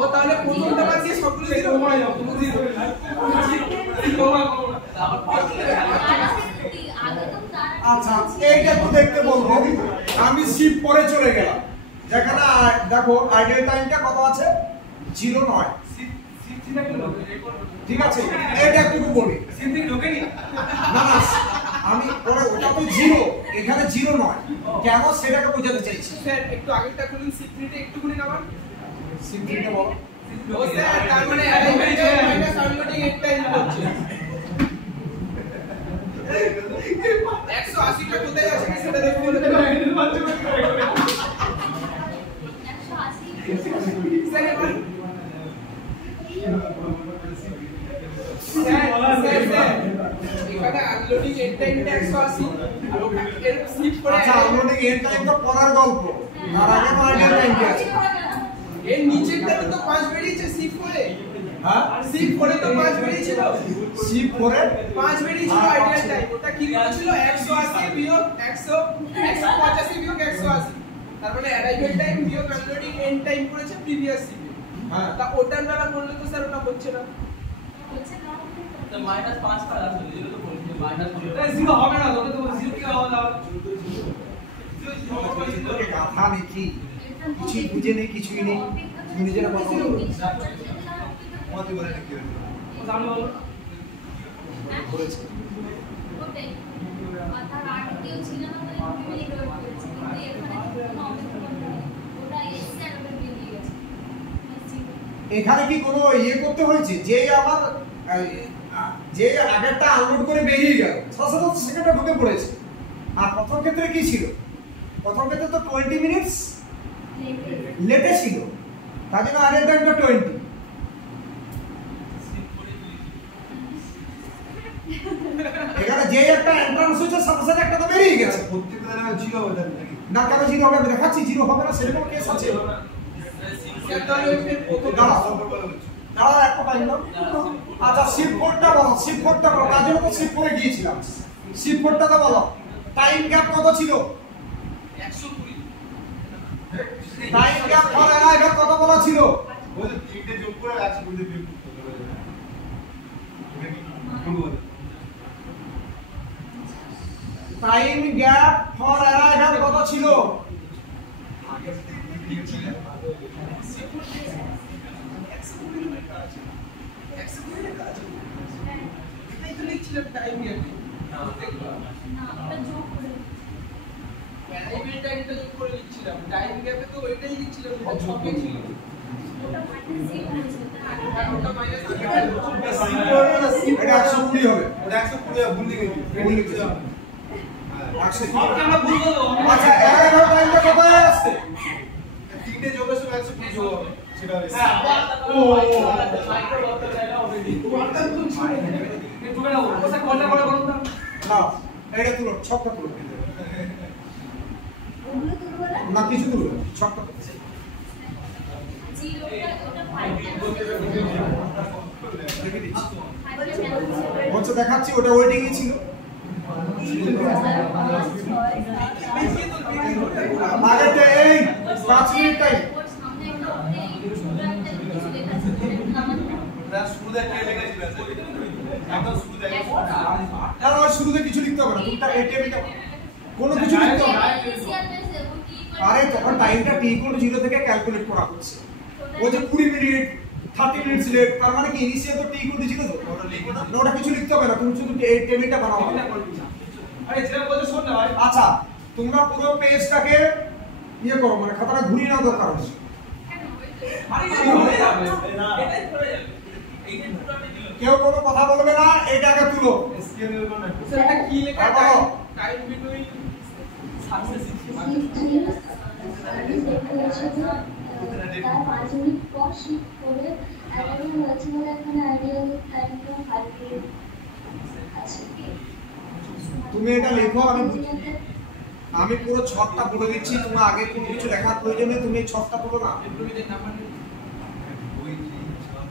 ও তাহলে প্রথমটা বাদ দিয়ে সবগুলো জিরো হয়ে যাবে। তুমি জিরো আচ্ছা এইটা একটু দেখতে বলবো। আমি শিফট পরে চলে গেলাম, যেখানে দেখো আইডিয়াল টাইমটা কত আছে, 09। ঠিক আছে, এটা একটু বলি। না না, আমি পরে ওটা তো 0, এখানে 0 নয়, কেন সেটাকে বোঝাতে চাইছি। স্যার একটু আগেরটা খুলুন, সিক্রেটে একটু খুলুন আবার। সিম্পলিটা বলো। ও স্যার তার মানে arrival time minus unloading end time হচ্ছে 180 টা কোথায় আছে কি সেটা দেখো বলে দেব। 180 স্যার এবার স্যার এখানে আনলোডিং এন্ড টাইমটা 180 আর ওখানে এর স্লিপ করে আচ্ছা আনলোডিং এন্ড টাইম তো পড়ার গল্প, তার আগে তো আইডিয়াল টাইম কি আছে। এর নিচেরটাতে তো 5 বেরিয়েছে সিপ করে। হ্যাঁ সিপ করে তো 5 বেরিয়েছিল, শিফট পরে 5 বেরিয়েছিল আইডিয়াল টাইম। ওটা কি ছিল 180 বিয়োগ 185 বিয়োগ 180, তার মানে অ্যারাইভেল টাইম বিয়োগ আনলোডিং এন্ড টাইম করেছে প্রিভিয়াস সিপে। হ্যাঁ তা ওটার দ্বারা বললে তো স্যার ওটা হচ্ছে না। হচ্ছে না তো -5 কার আছে, যেটা তো বলছি -0 তাই 0 হবে না, তোকে তো 0 কি হবে না। তোকে কথা নাকি কিছুই বুঝে নেই, কিছুই নেই, তুমি নিজেরা কথা বলো। মতে বলে নাকি ও সামনে বলো। বলেছে ওটাই তার আগে কেউ ছিল না বলে 2 মিনিট ওয়েট করেছে, কিন্তু এখানে কোনো অপেক্ষা করতে নেই, ওটা এসে আর ওটা বেরিয়ে গেছে। এখানে কি কোনো ইয়ে করতে হয়েছে, যে আমার যে আগেরটা আনলোড করে বেরিয়ে গেল সাথে সাথে সেকেন্ডটা ঢুকে পড়েছে। আর প্রথম ক্ষেত্রে কি ছিল, প্রথম ক্ষেত্রে তো 20 মিনিটস লেটে ছিল, তার জন্য আগের টাইমটা 20। এখানে যে একটা এন্ট্রান্স হয়েছে সাথে সাথে একটা তো বেরিয়ে গেছে। প্রত্যেকটা জায়গায় 0 হবে নাকি? না কেন 0 হবে, আমি দেখাচ্ছি 0 হবে না, সেরকম কেস আছে। স্যার তাহলে ওই প্রথম দাঁড়াও একটা টাইম দাও। আচ্ছা শিফট কোডটা বলো, শিফট কোডটা বলো, তার জন্য তো শিফট করে গিয়েছিলাম। শিফট কোডটা তো বলো, টাইম গ্যাপ কত ছিল, 120। টাইম গ্যাপ ফর অ্যারাইভাল কত বলা ছিল, ওই যে 3টে যোগ করে 120 দিয়ে বিয়োগ করতে হবে। এটা কি বলবো? টাইম গ্যাপ ফর অ্যারাইভাল কত ছিল, এটাই তো লিখছিলাম টাইম গ্যাপে। না ওটা যোগ করে অ্যারাইভেল টাইমটা যোগ করে লিখছিলাম, টাইম গ্যাপে তো ওইটাই লিখছিলাম যেটা 6 তে ছিল। ওটা মাইনাস 0 হয়েছে, তার আগে আর ওটা মাইনাস এটা 120 হবে। ওটা 120 ভুল লিখেছি। ভুল লিখেছি। 120 সবটা আমরা ভুল বলবো। আচ্ছা অ্যারাইভাল টাইমটা কত আসছে, 3টে যোগের সময় 120 যোগ হবে। সেটা হবে। হ্যাঁ ও মাইক্রো বলতে চাইলে অলরেডি ঢুকে দাও ওটা কোনটা করে বলুন না। নাও এটা তুলো, ছকটা তুলো, ওগুলো তুলবো না, না কিছু তুলো, ছকটা তুলো। জিরোটা ওটা 5 দেখে দিচ্ছি, 5 বলছে দেখাচ্ছি, ওটা ওয়েটিং এ ছিল। আগেতে এই 5 মিনিট টাইম, সামনে একটা ওপরে ছোট একটা কিছু লেখা ছিল, ওটা শুরুতে কে লিখেছিল? একদম শুরুতে আর ওই শুরুতে কিছু লিখতে হবে না, তুমি তার এটিএমটা কোনো কিছু লিখতে হবে না। আরে তখন টাইমটা টি ইকুয়াল টু 0 থেকে ক্যালকুলেট করা হচ্ছে। ও যে 20 মিনিট 30 মিনিটস লেট, তার মানে কি ইনিশিয়াল তো টি ইকুয়াল টু 0 তো, ওটা লিখো না। না ওটা কিছু লিখতে হবে না, তুমি শুধু টেবিলটা বানাও। আরে যেটা বলতে শোন না ভাই। আচ্ছা তোমরা পুরো পেজটাকে ইয়ে করো, মানে খাতাটা ঘুরিয়ে নাও দরকার হচ্ছে। আরে এটা হয়ে যাবে, এটাই হয়ে যাবে। এইটা পুরো আমি দিলাম। কেউ কোনো কথা বলবে না, এটাকে তুলো। স্কেল এর কোন একটা স্যার এটা কি লেখা, আর বলো। টাইম বিটুইন তার 5 মিনিট পর শিফট করে অ্যারাইভেল হয়েছে বলে এখানে আইডিয়াল টাইমটা 5 মিনিট আছে। তুমি এটা লেখো, আমি পুরো ছকটা বলে দিচ্ছি, তোমার আগে কোনো কিছু লেখার প্রয়োজন নেই, তুমি এই ছকটা বলো না। বিটুইনের নাম্বার 2 3 4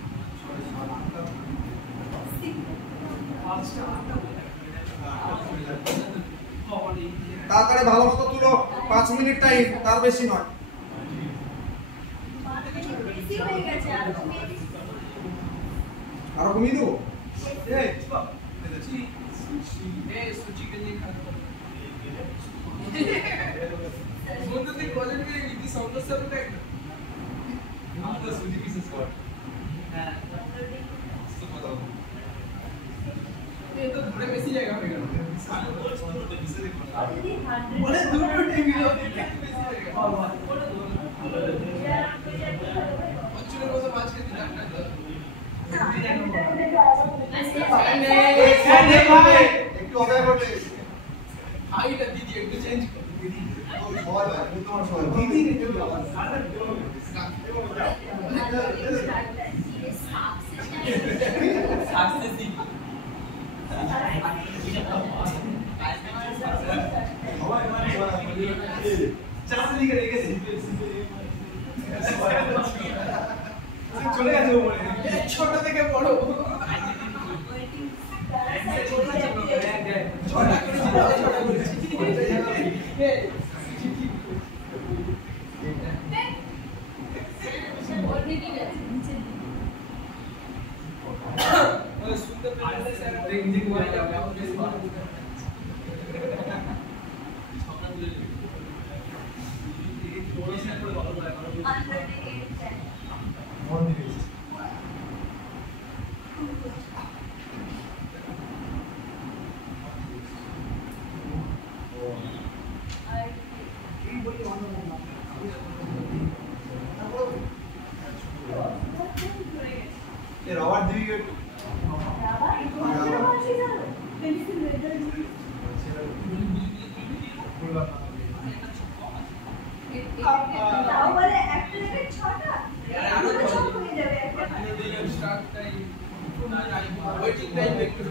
তাড়াতাড়ি ভালো মতো তুলো, 5 মিনিট টাইম, তার বেশি নয়। বেশি হয়ে গেছে, আর কমিয়ে দিই। আরো কমিয়ে দেবো। এ সুচিকে লিখা বন্ধু তুই প্রজেক্ট করে কি সমস্যা তো দেখ আমাদের সুজি বিশেষ কর হ্যাঁ এই তো ধরে বেশি জায়গা হয়ে গেল দিদি 100 বলে দুটো টিভি বেশি জায়গা অচুরের মতো মাছ খেতে ডাক্তার একটু অপেক্ষা করতে হাইটা দিদি একটু চেঞ্জ কর দিদি সবাই ভাই তোমার সবাই দিদি একটু সাকসেস দিই সবাই মানে চাষ দিকে রেখেছি চলে গেছে ও মনে ছোট থেকে বড় ছটা মন দিয়ে ये रॉबर्ट दी के ওয়েটিং টাইম একটু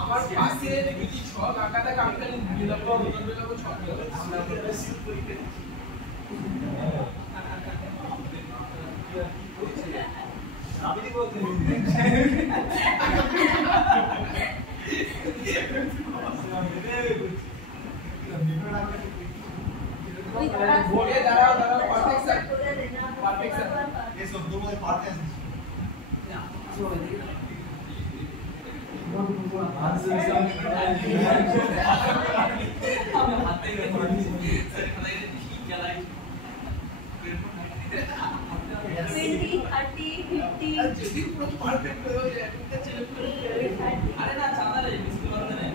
আমার পাশে যদি ছক আঁকাটা কাটতে বিলাবো ছক আপনি বলতে बोले दाঁড়াও পারফেক্ট স্যার পারফেক্ট স্যার ये सब दो में पार्ट है যদি পুরো পারফেক্ট হয়ে যায় এটা ছেলে পুরো আরে না চাঁদা রে মিস করতে নেই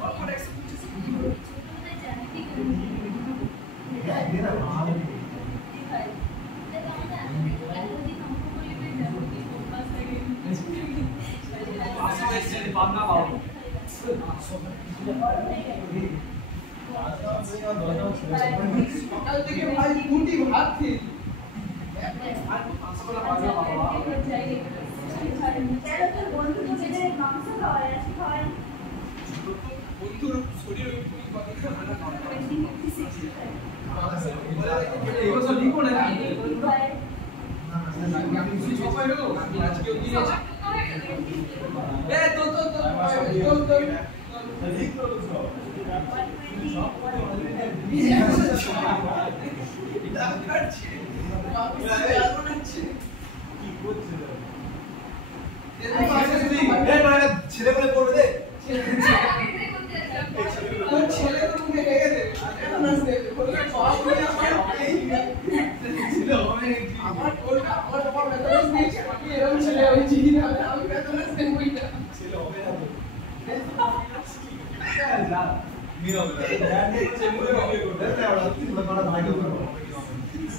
और 125 ये ना माल पापना बाबू সকাল থেকে ভাই দুটি ভাত খেয়ে বন্ধুর শরীর ওই কথা এগুলো সব লিখো না আমি কিছু ছপাই হলো আমি আজকে ওই দিয়েছি এ তো ठीक तो सो ছেলে বলে পড়বে দে তোর ছেলে তো মুখে লেগে দেবে এখন আসবে বলবে সব করে আমার বেতন দিয়েছে আমি এরকম ছেলে হয়েছি আমি বেতন দেব না ছেলে হবে না যা মিরা হবে জানি ছেলে হবে করতে না ওরা তিন বড় ভাই হবে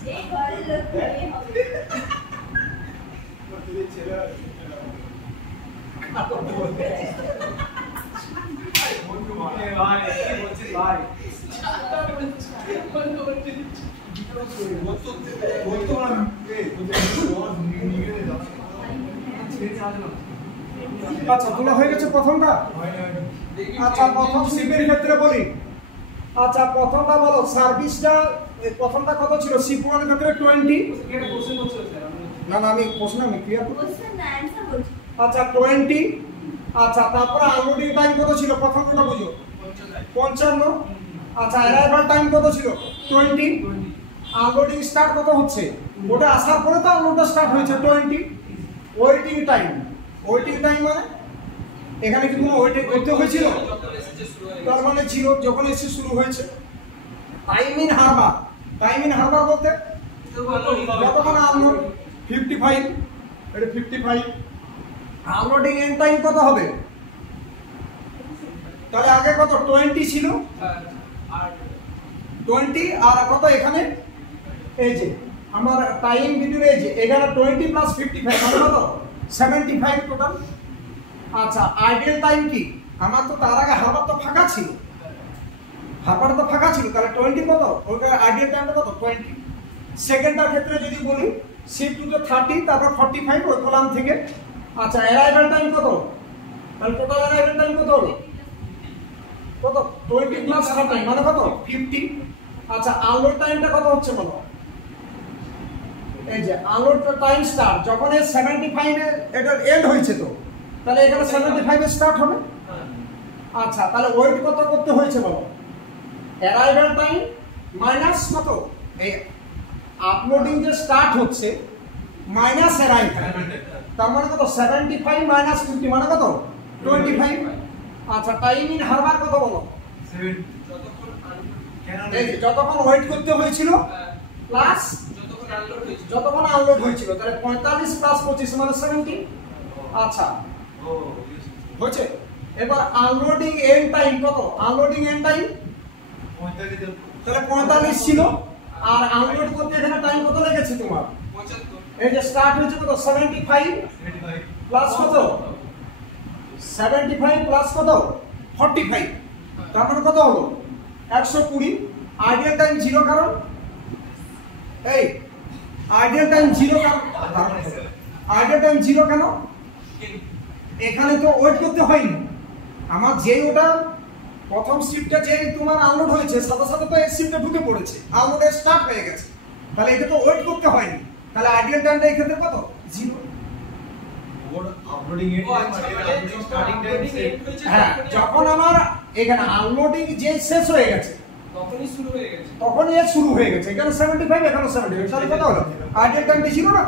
এই ঘরের লোক এই হবে তোদের ছেলে বন্ধু মানে ভাই কি বলছিস ভাই বন্ধু মানে তোদের সব নিয়ে যাচ্ছে ছেড়ে আসো না আচ্ছা তোলা হয়ে গেছে প্রথমটা। আচ্ছা প্রথম শিপের ক্ষেত্রে বলি। আচ্ছা প্রথমটা বলো সার্ভিসটা প্রথমটা কত ছিল? শিপ 1 এর ক্ষেত্রে 20। এটা কোশ্চেন হচ্ছে স্যার না না আমি প্রশ্ন আমি ক্লিয়ার করব। কোশ্চেন না অ্যানসার বলছি। আচ্ছা 20। আচ্ছা তারপরে আনলোডিং টাইম কত ছিল? প্রথমটা বুঝো 55। আচ্ছা অ্যারাইভাল টাইম কত ছিল? 20। আনলোডিং স্টার্ট কত হচ্ছে? ওটা আসার পরে তো আনলোডটা স্টার্ট হয়েছে 20। ওয়েটিং টাইম মানে এখানে কি কোনো ওয়েটিং করতে হয়েছিল? তার মানে ছিল যখন এসে শুরু হয়েছে। টাইম ইন হারবার বলতে যতক্ষণ আনলোড 55, এটা 55। আনলোডিং এন্ড টাইম কত হবে? তাহলে আগে কত 20 ছিল, আর 20 আর কত এখানে এই যে আমার টাইম বিটুইন এই যে এখানে 20 প্লাস 55 মানে কত 75 টোটাল। আচ্ছা আইডিয়াল টাইম কি? আমার তো তার আগে হারবার তো ফাঁকা ছিল, তাহলে 20 কত ওটা আইডিয়াল টাইমটা কত 20। সেকেন্ডটার ক্ষেত্রে যদি বলি শিফট 2 তে 30 তারপর 45 ওই কলাম থেকে। আচ্ছা অ্যারাইভাল টাইম কত? তাহলে টোটাল অ্যারাইভাল টাইম কত হলো? কত 20 প্লাস 30 মানে কত 50। আচ্ছা আনলোড টাইমটা কত হচ্ছে বলো? এই যে আনলোড টাইম স্টার্ট যখন এই 75 এ এটা এন্ড হয়েছে তো তাহলে এখানে 75 এ স্টার্ট হবে। আচ্ছা তাহলে ওয়েট কত করতে হয়েছে বলো? অ্যারাইভাল টাইম মাইনাস কত এই আপলোডিং যে স্টার্ট হচ্ছে মাইনাস অ্যারাইভাল, তার মানে কত 75 মাইনাস 50 মানে কত 25। আচ্ছা টাইম ইন হারবার কত বলো? 7। এই যে যতক্ষণ ওয়েট করতে হয়েছিল প্লাস যতক্ষণ আনলোড হয়েছিল তাহলে 45 প্লাস 25 মানে 70। আচ্ছা হয়েছে। এবার আনলোডিং এন্ড টাইম কত? Unloading end time 45। তাহলে 45 ছিল আর আনলোড করতে এখানে টাইম কত লেগেছে তোমার? 75। এই যে স্টার্ট হয়েছে কত 75 প্লাস কত 75 প্লাস কত 45 তার মানে কত হলো 120। আইডিয়াল টাইম 0 কারণ এই আইডিয়াল টাইম 0 কারণ আইডিয়াল টাইম 0 কেন? এখানে তো ওয়েট করতে হয়নি আমার যেই ওটা প্রথম শিফটটা যেই তোমার আনলোড হয়েছে সাথে সাথে তো এই শিফটে ঢুকে পড়েছে, আনলোড স্টার্ট হয়ে গেছে, তাহলে এটা তো ওয়েট করতে হয়নি। তাহলে আইডিয়াল টাইমটা এই ক্ষেত্রে কত 0। Uploading end time starting time set. হ্যাঁ যখন আমার এখানে আনলোডিং যে শেষ হয়ে গেছে তখনই শুরু হয়ে গেছে। তখনই এর শুরু হয়ে গেছে। এখানে 75 এখানে 75 তাহলে কত হলো? আইডিয়াল টাইমটা ছিল না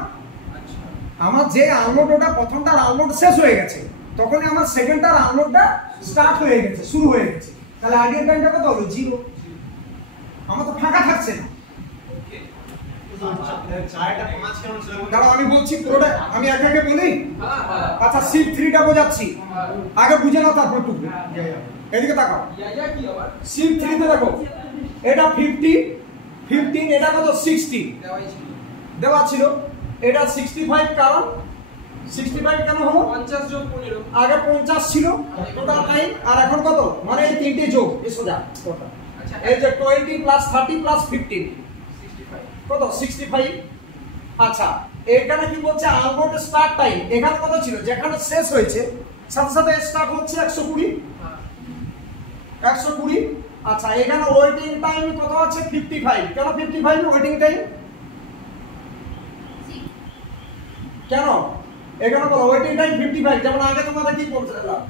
আমার যে আনলোড ওটা প্রথমটার আনলোড শেষ হয়ে গেছে তখনই আমার সেকেন্ডটার আনলোডটা স্টার্ট হয়ে গেছে শুরু হয়ে গেছে, তাহলে আইডিয়াল টাইমটা কত হলো 0। আমার তো ফাঁকা থাকছে না। চারটা 5 কেমন ছিল? দাঁড়াও আমি বলছি পুরোটা আমি একে একে বলি। আচ্ছা শিফট 3টা বোঝাচ্ছি আগে বুঝে নাও তারপর টুকু। এদিকে তাকাও কি আবার শিফট 3 তে দেখো এটা 50 15 এটা কত 60 দেওয়াই ছিল। দেওয়া ছিল। এটা 65 কারণ 65 কেন হলো? 50 যোগ 15 আগে 50 ছিল টোটাল টাইম আর এখন কত মানে এই তিনটে যোগ এসো যা আচ্ছা এই যে 20 প্লাস 30 প্লাস 15 65 কত 65। আচ্ছা এখানে কি বলছে আনলোড স্টার্ট টাইম এখানে কত ছিল যেখানে শেষ হয়েছে সাথে সাথে স্টার্ট হচ্ছে 120 120। আচ্ছা এখানে ওয়েটিং টাইম কত আছে 55 কেন 55 ওয়েটিং টাইম কেন এখানে বলো ওয়েটিং টাইম 55 যেমন আগে তোমাদের কি বলছিলাম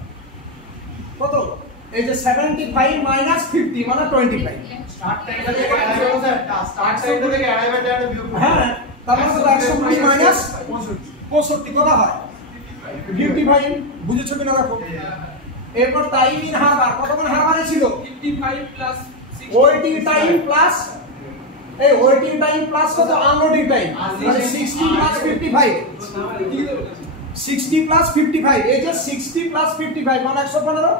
কত এই যে 75 মাইনাস 50 মানে 25। স্টার্ট টাইমটা থেকে স্টার্ট টাইমটা থেকে অ্যারাইভাল টাইমটা বিয়োগ করতে হ্যাঁ তার মানে 120 মাইনাস 65 কত হয় 55 বুঝেছো কিনা দেখো। এরপর টাইম ইন হারবার কতক্ষণ হারবারে ছিল 55 প্লাস 60 ওয়েটিং টাইম প্লাস এই ওয়েটিং টাইম প্লাস কত আনলোডিং টাইম মানে 60 প্লাস 55 60 প্লাস 55 এই যে 60 প্লাস 55 মানে 115।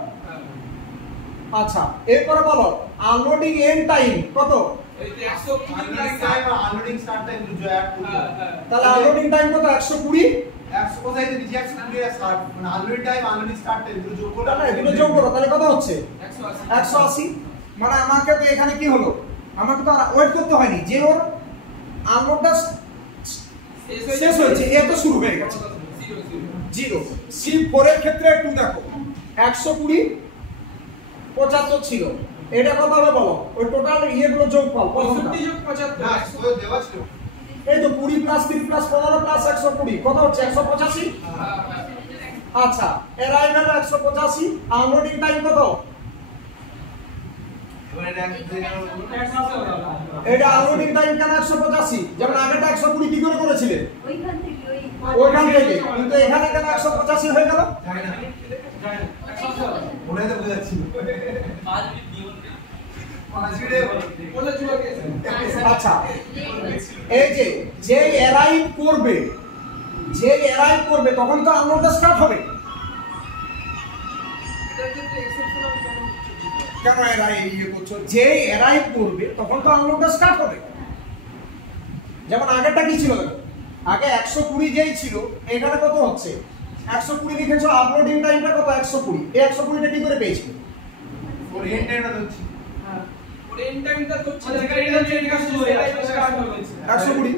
আচ্ছা এরপরে বলো আনলোডিং এন্ড টাইম কত এই যে 120 আনলোডিং টাইম আর আনলোডিং স্টার্ট টাইম দুটো অ্যাড করতে হবে। তাহলে আনলোডিং টাইম কত 120 100 কোথায় দিচ্ছি 120 আর স্টার্ট মানে unloading time unloading start time দুটো যোগ করলে তাহলে এগুলো যোগ করো তাহলে কত হচ্ছে 180 180। মানে আমাকে তো এখানে কি হলো আমাকে তো আর ওয়েট করতে হয়নি যে ওর আনলোডটা শেষ হয়েছে এ তো শুরু হয়ে গেছে 0 শিফট 4 এর ক্ষেত্রে একটু দেখো 120 75 ছিল, এটা কত হবে বলো? ওই টোটাল ইয়েগুলো যোগফল 65 যোগ 75 না তো দেওয়া ছিল এই তো 20 প্লাস 3 প্লাস 15 প্লাস 120 কত হচ্ছে 185। আচ্ছা অ্যারাইভাল 185, আনলোডিং টাইম কত? এটা আনলোডিং টাইম কেন 185? যেমন আগেটা 120 কি করে করেছিলে? ওইখান থেকে, কিন্তু এখানে কেন 185 হয়ে গেল? ওটাই তো বোঝাচ্ছিল আচ্ছা এই যে অ্যারাইভ করবে তখন তো আনলোডটা স্টার্ট হবে। কেন ইয়ে করছো? যে অ্যারাইভ করবে তখন তো আনলোডটা স্টার্ট হবে। যেমন আগেরটা কি ছিল? আগে 120 যেই ছিল, এখানে কত হচ্ছে 120 লিখেছো, আপলোডিং টাইমটা কত 120। এই 120টা কি করে পেয়েছো? ওর এন্ড টাইমটা হচ্ছে এন্ড টাইমটা হচ্ছে যেখানে এটা চেঞ্জ করতে হবে 120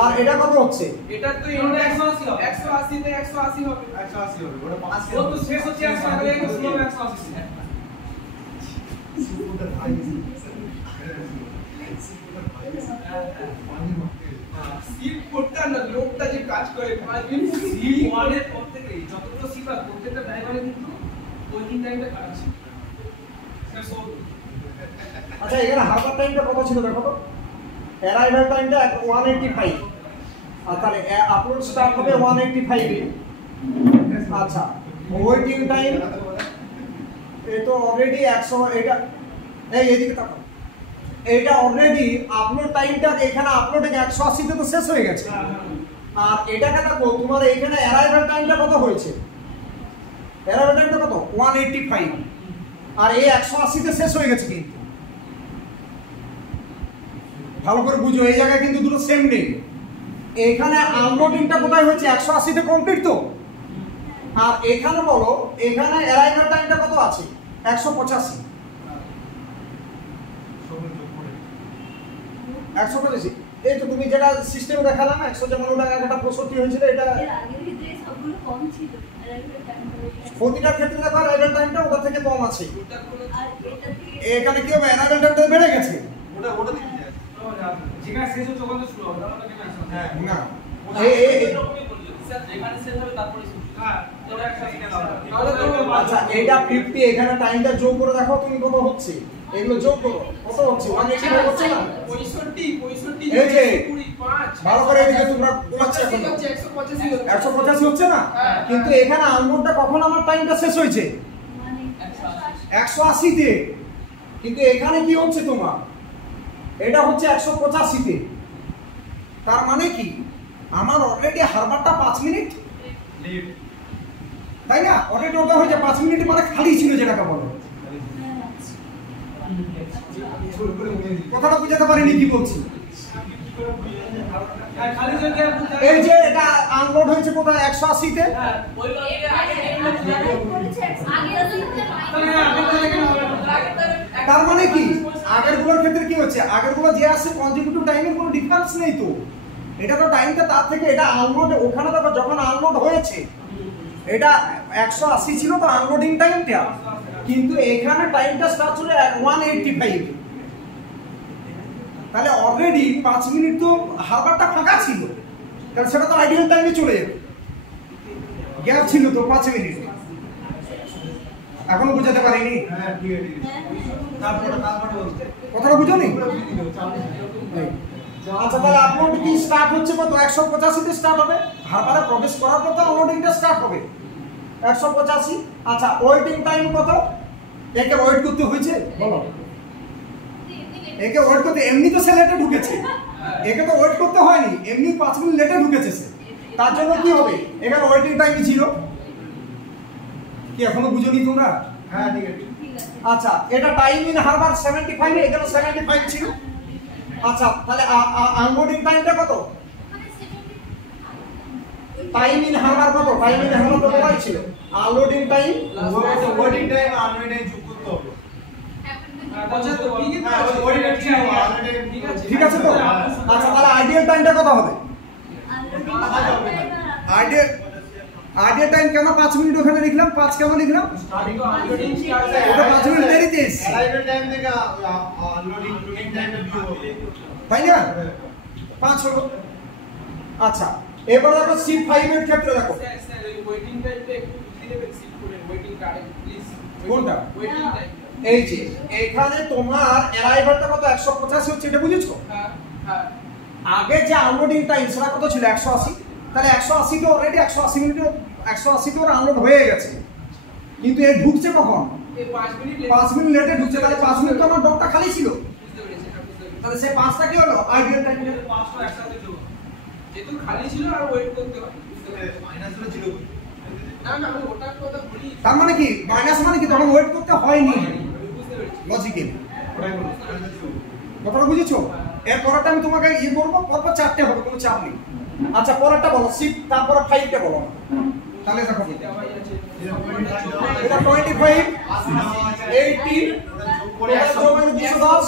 আর এটা কত হচ্ছে? এটা তো এন্ড 180 হবে, 180 তে 180 হবে, 180 হবে ওটা 5 ও তো শেষ হচ্ছে 180 এর স্লো 180 শিফট করতে না লোকটা যে কাজ করে C1 এর প্রত্যেকটা যতগুলো সিফার প্রত্যেকটা ড্রাইভারে কিন্তু ওয়েটিং টাইমটা কাটছে। আচ্ছা এখানে হারবার টাইমটা কত ছিল দেখো তো? অ্যারাইভাল টাইমটা 185, আর তাহলে আপলোড স্টার্ট হবে 185 এ। আচ্ছা ওয়েটিং টাইম এই তো অলরেডি 100, এটা এইদিকে তাকাও, এটা অলরেডি আপলোড টাইমটা এখানে আপলোডিং 180 তে তো শেষ হয়ে গেছে। আর এটাকে দেখো তোমার এখানে অ্যারাইভাল টাইমটা কত হয়েছে? অ্যারাইভাল টাইমটা কত? 185, আর এই 180 তে শেষ হয়ে গেছে। কিন্তু ভালো করে বুঝো, এই জায়গায় কিন্তু দুটো সেম নেই। এখানে আনলোডিংটা কোথায় হচ্ছে? 180 তে কমপ্লিট তো। আর এখানে বলো, এখানে অ্যারাইভাল টাইমটা কত আছে? 185। 185 এই তো তুমি যেটা সিস্টেমে দেখালাম 100, যেমন ওটা একটা 65 হয়েছিল, এটা প্রতিটা ক্ষেত্রে দেখো অ্যারাইভাল টাইমটা ওটা থেকে কম আছে। এখানে কি হবে? অ্যারাইভাল টাইমটা বেড়ে গেছে। ওটা দিতে যায় যেখানে শেষ হচ্ছে ওখানে শুরু হবে, তাহলে কেন হ্যাঁ না এরকমই বললো স্যার, যেখানে শেষ হবে তারপরে শুরু। হ্যাঁ ওটা 180 তাহলে তো আচ্ছা এটা 50, এখানে টাইমটা যোগ করে দেখো তুমি কত হচ্ছে। এগুলো যোগ করো, কত হচ্ছে? 185 হচ্ছে না? 65 এই যে 25 ভালো করে এদিকে তোমরা বলছো এখন 185 হচ্ছে না? কিন্তু এখানে আনলোডটা কখন আমার টাইমটা শেষ হয়েছে? 180 তে। কিন্তু এখানে কি হচ্ছে তোমার? এটা হচ্ছে 185 তে। তার মানে কি আমার অলরেডি হারবারটা 5 মিনিট, লিভ তাই না? অলরেডি ওটা হয়েছে 5 মিনিট মানে খালি ছিল, যেটাকে বলে। কথাটা বুঝাতে পারিনি কি বলছি? হ্যাঁ খালি জায়গা এই যে এটা আনলোড হয়েছে কোথায়? 180 তে। হ্যাঁ ওই বাকি আগে তার মানে কি আগেরগুলোর ক্ষেত্রে কি হচ্ছে? আগেরগুলো যে আসছে কনজিকিউটিভ টাইমের কোনো ডিফারেন্স নেই তো। এটা তো টাইমটা তার থেকে, এটা আনলোড ওখানে দেখো যখন আনলোড হয়েছে এটা 180 ছিল তো আনলোডিং টাইমটা, কিন্তু এখানে টাইমটা স্টার্ট হলো 185। তাহলে অলরেডি 5 মিনিট তো হারবারটা ফাঁকা ছিল, তাহলে সেটা তো আইডিয়াল টাইমে চলে যাবে। গ্যাপ ছিল তো 5 মিনিট। এখনো বুঝাতে পারিনি? হ্যাঁ ঠিক আছে তারপরে বলতে কথাটা বুঝো নি? আচ্ছা তাহলে আপলোড কি স্টার্ট হচ্ছে কত? 185 তে স্টার্ট হবে। হারবারে প্রবেশ করার পর তো আনলোডিংটা স্টার্ট হবে 185। আচ্ছা ওয়েটিং টাইম কত? একে ওয়েট করতে হয়েছে বলো? একে ওয়েট করতে, এমনি তো সে লেটে ঢুকেছে, একে তো ওয়েট করতে হয়নি, এমনি 5 মিনিট লেটে ঢুকেছে সে। তার জন্য কি হবে? এখানে ওয়েটিং টাইম ছিল কি? এখনো বুঝোনি তোমরা? হ্যাঁ ঠিক আছে আচ্ছা এটা টাইম ইন হারবার 75, এখানে 75 ছিল। আচ্ছা তাহলে আনলোডিং টাইমটা কত? টাইম ইন হারবার কত? টাইম ইন হারবার কত ছিল? আনলোডিং টাইম ওয়েটিং টাইম আনওয়েটিং টাইম যোগ করতে হবে 75 হ্যাঁ ওয়েটিং টাইম আনওয়েটিং ঠিক আছে তো? আচ্ছা তাহলে আইডিয়াল টাইমটা কত হবে? আইডিয়াল আইডিয়াল টাইম কেন 5 মিনিট ওখানে লিখলাম, 5 কেন লিখলাম? স্টার্টিং তো আনলোডিং স্টার্ট ওটা 5 মিনিট দেরিতে এসেছে, অ্যারাইভাল টাইম থেকে আনলোডিং এন্ড টাইমটা বিয়োগ হবে, তাই না? 5 হলো। আচ্ছা এবার দেখো C5 এর ক্ষেত্রে দেখো স্যার স্যার এই ওয়েটিং টাইমটা একটু বুঝিয়ে দেবেন সিট করে ওয়েটিং কার্ডে প্লিজ। কোনটা? Waiting time. এই যে এখানে তোমার অ্যারাইভালটা কত 185 হচ্ছে, এটা বুঝেছো? হ্যাঁ হ্যাঁ আগে যে আনলোডিং টাইম সেটা কত ছিল 180, তাহলে 180 তো অলরেডি 180 মিনিটে 180 তো আনলোড হয়ে গেছে, কিন্তু এর ঢুকছে কখন? এই 5 মিনিট 5 মিনিট লেটে ঢুকছে, তাহলে 5 মিনিট তো আমার ডকটা খালি ছিল, বুঝতে পেরেছি এটা বুঝতে পেরেছি। তাহলে সেই 5টা কি হলো আইডিয়াল টাইম। 500 একসাথে যোগ। যেহেতু খালি ছিল আর ওয়েট করতে হয় বুঝতে পেরেছি। মাইনাস হলো 0। না না আমি ওটার কথা বলি। তার মানে কি মাইনাস মানে কি তখন ওয়েট করতে হয়নি, বুঝতে পেরেছি। লজিক্যাল ওটাই বলো, মাইনাস 0। কথাটা বুঝেছো? এর পরেরটা আমি তোমাকে করবো, পরপর 4টে হবে, কোনো চাপ নেই। আচ্ছা পরেরটা বলো 6, তারপরে 5টা বলো, তাহলে দেখো দেওয়াই আছে। এটা 25 80 দেওয়া আছে, 80 ওটা যোগ করে এটা 100। যোগ হলো 210,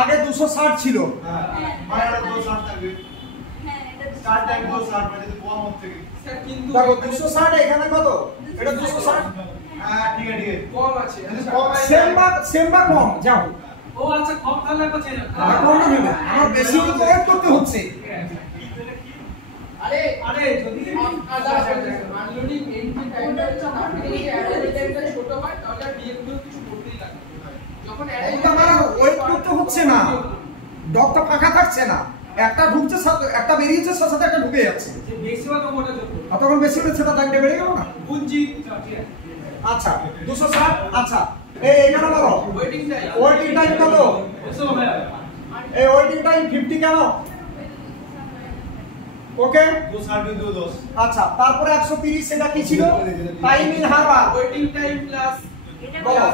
আগে 260 ছিল, হ্যাঁ মানে ওটা 260 থাকবে, হ্যাঁ এটা স্টার্ট টাইম 260 মানে যদি কম হচ্ছে কি? স্যার কিন্তু দেখো 260 এখানে কত, এটা 260 হ্যাঁ ঠিক আছে কম আছে। সেম বা কম যাও, ও আচ্ছা কম তাহলে কত চেঞ্জ আর কম না ভেবে আমার বেশি তো ওয়েট করতে হচ্ছে। আরে আরে যদি আনলোডিং এন্ট্রি টাইমটা হচ্ছে না, যদি অ্যারাইভাল টাইমটা ছোট হয় তাহলে ডিএম গুলো কিছু করতেই লাগে। যখন এটা মানে ওয়েট করতে হচ্ছে না, ডকটা ফাঁকা থাকছে না, একটা ঢুকছে একটা বেরিয়েছে, সাথে সাথে একটা ঢুকে যাচ্ছে, যে বেশি হয় তো ওটা যোগ করো। তখন বেশি হলে সেটা টাইমটা বেড়ে গেল না। বুঝছি ঠিক আছে। আচ্ছা 260, আচ্ছা এখানে বলো ওয়েটিং টাইম। ওয়েটিং টাইম কত? বুঝছো ভাই? এই ওয়েটিং টাইম 50 কেন? ওকে 260 210। আচ্ছা তারপরে 130 সেটা কি ছিল? Time in Harbour. Waiting time plus এটা বলো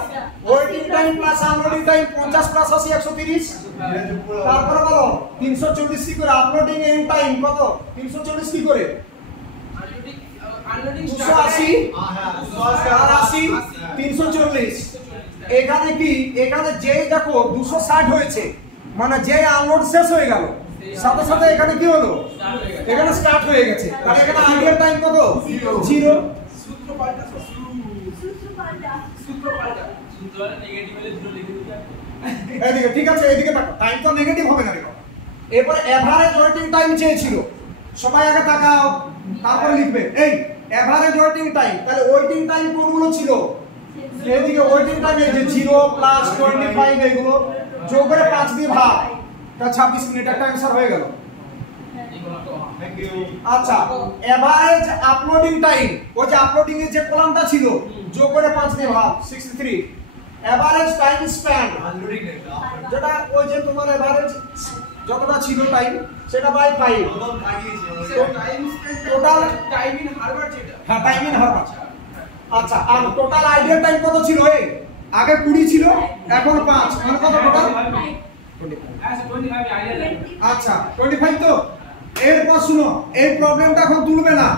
waiting time plus unloading time 50 plus 80 130। এটা যোগ করে তারপরে বলো 340 কি করে? আপলোডিং এন্ড টাইম কত? 340 কি করে? আনলোডিং 280 হ্যাঁ আর 80 340। এখানে কি এখানে যেই দেখো 260 হয়েছে, মানে যেই আনলোড শেষ হয়ে গেল সাথে সাথে এখানে কি হলো? এখানে স্টার্ট হয়ে গেছে, তাহলে এখানে আইডিয়াল টাইম কত? 0। সূত্র পাল্টা সূত্র পাল্টা সুতরাং নেগেটিভ হলে 0 লিখে দিতে হবে। এদিকে ঠিক আছে, এদিকে দেখো টাইম তো নেগেটিভ হবে না দেখো। এরপর এভারেজ ওয়েটিং টাইম চেয়েছিল, সবাই আগে তাকাও তারপর লিখবে এই এভারেজ ওয়েটিং টাইম, তাহলে ওয়েটিং টাইম কোনগুলো ছিল? এদিকে ওয়েটিং টাইম এই যে 0 প্লাস 25 এগুলো যোগ করে 5 দিয়ে ভাগ, তা 26 মিনিট, একটা অ্যানসার হয়ে গেল। Thank you. আচ্ছা এভারেজ আপলোডিং টাইম, ওই যে আপলোডিং এর যে কলামটা ছিল যোগ করে 5 দিয়ে ভাগ 63। এভারেজ টাইম স্প্যান আনলোডিং এটা যেটা ওই যে তোমার এভারেজ যতটা ছিল টাইম সেটা বাই 5। প্রথম লাগিয়েছি time Total time in Harbour যেটা হ্যাঁ টাইম ইন হারবার। আচ্ছা আর টোটাল আইডিয়াল টাইম কত ছিল? এই আগে 20 ছিল, এখন 5, মানে কত টোটাল? হ্যাঁ 25 আইডিয়া। আচ্ছা 25 তো। এরপর শুনো, এই প্রবলেমটা এখন তুলবে না,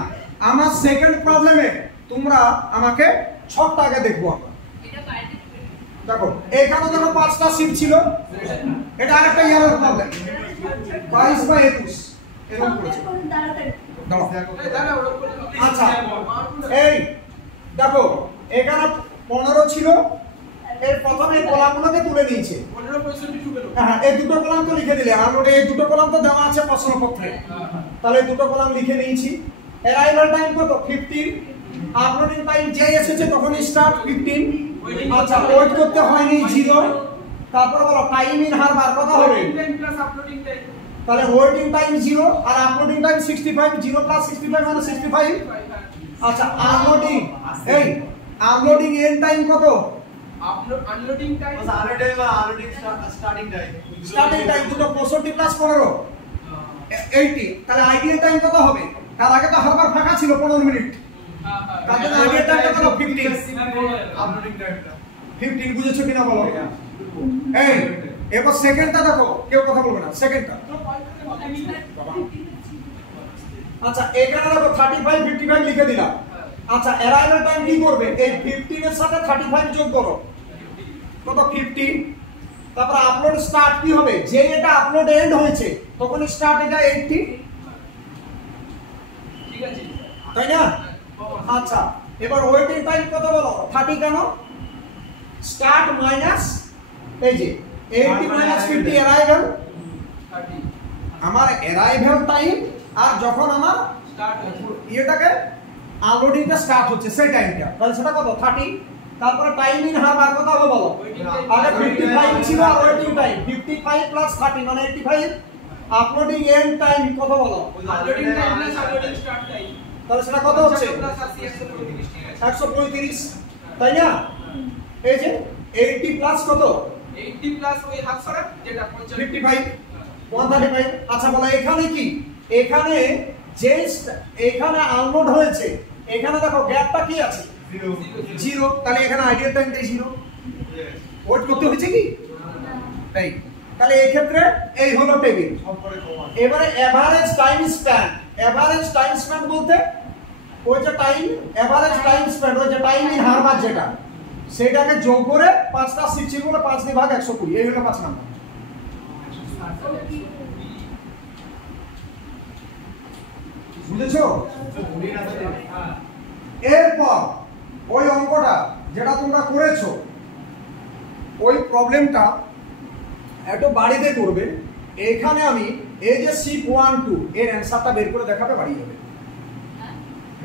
আমার সেকেন্ড প্রবলেমে তোমরা আমাকে 6টা আগে দেখবো আমরা। এটা বাইরে দেখো এখানে দেখো 5টা শিফট ছিল, এটা আরেকটা ইয়ারের প্রবলেম 22/21 এরকম করেছে। দাও। দাঁড়া ওরকম করে আচ্ছা এই দেখো এখানে 15 ছিল, এর প্রথমে কলামগুলোকে তুলে নিয়েছে। 15% ঢুকে হ্যাঁ এই দুটো কলাম তো লিখে দিলে, আর ওটা এই দুটো কলাম তো দেওয়া আছে প্রশ্নপত্রে, তাহলে এই দুটো কলাম লিখে নিয়েছি। অ্যারাইভাল টাইম কত? 15। আপলোডিং টাইম যে এসেছে তখন স্টার্ট 15। আচ্ছা ওয়েট করতে হয়নি 0। তারপর বলো টাইম ইন হারবার কত হবে? Waiting time plus uploading time তাহলে ওয়েটিং টাইম 0 আর আপলোডিং টাইম 65। 0 প্লাস 65 মানে 65। আচ্ছা আনলোডিং, এই আনলোডিং এন্ড টাইম কত? আনলোডিং টাইম বাস unloading starting time starting time দুটো 65 প্লাস 15 80। তাহলে আইডিয়াল টাইম কত হবে? তার আগে তো হারবার ফাঁকা ছিল 15 মিনিট, তাহলে আইডিয়াল টাইমটা কত? 15। আপলোডিং টাইমটা 15 বুঝেছো কিনা বলো? এই এবার সেকেন্ডটা দেখো, কেউ কথা বলবে না, সেকেন্ডটা। আচ্ছা এখানে দেখো 35 55 লিখে দিলাম। আচ্ছা অ্যারাইভাল টাইম কি করবে? এই 15 এর সাথে 35 যোগ করো, কত? 50। তারপর আপলোড স্টার্ট কি হবে? যে এটা আপলোড এন্ড হয়েছে তখন স্টার্ট এটা 80, ঠিক আছে তাই না? আচ্ছা এবার ওয়েটিং টাইম কত বলো 30 কেন স্টার্ট মাইনাস এই যে 80 মাইনাস 50 অ্যারাইভাল 30 আমার অ্যারাইভাল টাইম আর যখন আমার স্টার্ট হচ্ছে ইয়েটাকে আনলোডিংটা স্টার্ট হচ্ছে সেই টাইমটা তাহলে সেটা কত 30 তারপরে টাইম ইন হারবার কত হবে বলো আগে 55 ছিল আর ওয়েটিং টাইম 55 প্লাস 30 মানে 85 আপলোডিং এন্ড টাইম কত বলো unloading time plus unloading start time তাহলে সেটা কত হচ্ছে প্লাস 80 135 ঠিক আছে 135 তাই না এই যে 80 প্লাস কত 80 প্লাস ওই হাফ সরা যেটা 55 135 আচ্ছা বলো এখানে কি এখানে যে এখানে আনলোড হয়েছে এখানে দেখো গ্যাপটা কি আছে 0 তাহলে এখানে আইডিয়াল টাইমটা 0 ওয়েট করতে হচ্ছে কি তাই তাহলে এই ক্ষেত্রে এই হলো টেবিল এবারে এভারেজ টাইম স্প্যান বলতে ওই যে টাইম এভারেজ টাইম স্প্যান ওই যে টাইম ইন হারবার যেটা সেটাকে যোগ করে 5টা শিফট ছিল বলে 5 দিয়ে ভাগ 120 এই হলো 5 নাম্বার বুঝেছো এরপর ওই অঙ্কটা যেটা তোমরা করেছো ওই প্রবলেমটা একটু বাড়িতে করবে এখানে আমি এই যে C12 এর অ্যানসারটা বের করে দেখাতে পারি যাবে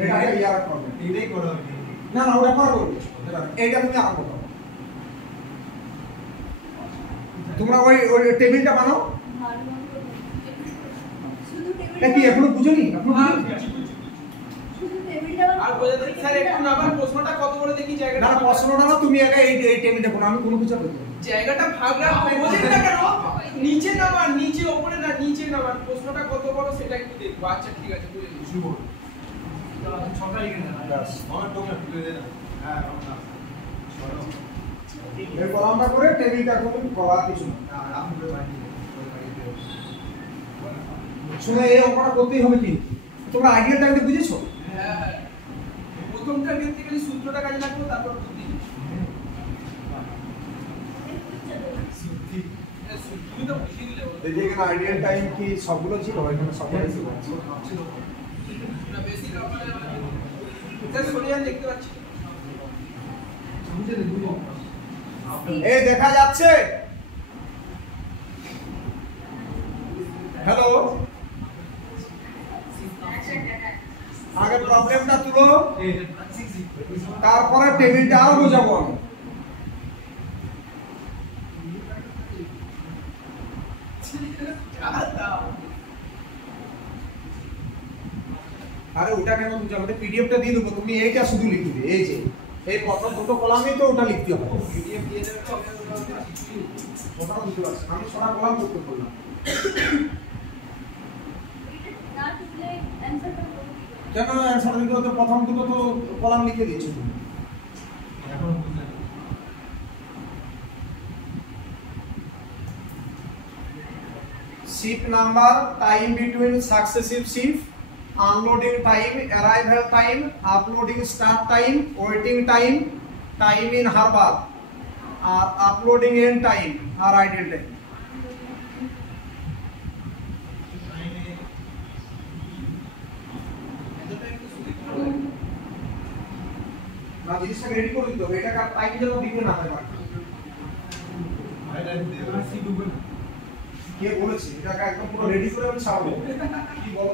এটা ইয়ার প্রবলেম এটাই করো না না ওটা পরে করবে এইটা তুমি আরম্ভ করো তোমরা ওই টেবিলটা বানাও এটা কি এখনো বুঝোনি আর বলে দেন স্যার একটু নাবার প্রশ্নটা কত বড় দেখি না জায়গাটা না প্রশ্নটা না তুমি আগে এই টেবিলটা করো আমি কোনো কিছু বলতে জায়গাটা ভাগরা বোঝেন না কেন নিচে নামান নিচে উপরে না নিচে নামান প্রশ্নটা কত বড় সেটা একটু দেখবো আচ্ছা ঠিক আছে বুঝে গেছি শুভ ছটা লিখে দেন আমার টোকা তুলে দে না হ্যাঁ সরো এই কলামটা করে টেবিলটা করুন করা কিছু না আপনি বানিয়ে শুনে এই অঙ্কটা করতেই হবে কি তোমরা আইডিয়াল টাইমটা বুঝেছো হ্যাঁ হ্যাঁ প্রথমটা বেসিক্যালি সূত্রটা কাজে লাগবে তারপর বুদ্ধি তুমি তো বুঝিয়ে দিলে এই যে এখানে আইডিয়াল টাইম কি সবগুলো ছিল এখানে সবগুলো ছিল না বেসিক আপনাদের স্যার সোনিয়া দেখতে পাচ্ছি এই দেখা যাচ্ছে হ্যালো আগে প্রবলেমটা তুলো তারপরে টেবিলটা আরো বোঝাবো আমি আরে ওটা কেন বুঝছো আমাদের পিডিএফটা দিয়ে দেবো তুমি এইটা শুধু লিখবে এই যে এই প্রথম দুটো কলামে তো ওটা লিখতে হবে পিডিএফ দিয়ে দেবে ওটা বুঝতে পারছি আমি সোনা কলাম করতে বললাম কেন অ্যান্সার দিতে তো প্রথম দুটো তো কলাম লিখে দিয়েছো তুমি এখন বুঝলেন shift number time between successive shift unloading time arrival time uploading start time waiting time time in harbor R uploading end time R idle time না জিনিসটা রেডি করে দিতে হবে এটা টাইম যেন দিতে না হয় আইডা দিয়ে সি ডুবে না কে বলেছে এটাকে একদম পুরো রেডি করে আমি ছাড়বো কি বলো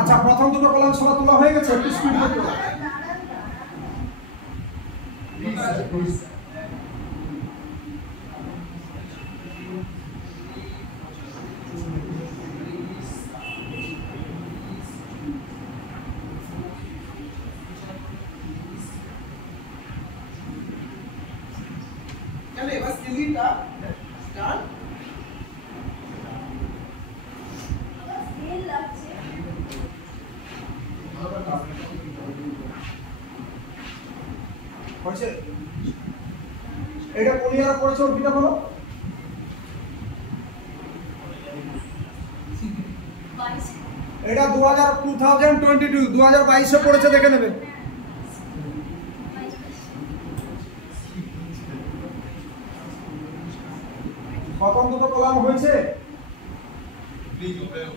আচ্ছা প্রথম দুটো কলাম সরা তোলা হয়ে গেছে একটু স্পিড করতে হবে চলে এবার সিলিটা স্টার্ট হয়েছে এটা কোন ইয়ার পড়েছে ওটা বলো এটা 2022 2022 এ পড়েছে দেখে নেবে প্রথম দুটো কলাম হয়েছে প্লিজ ওপেন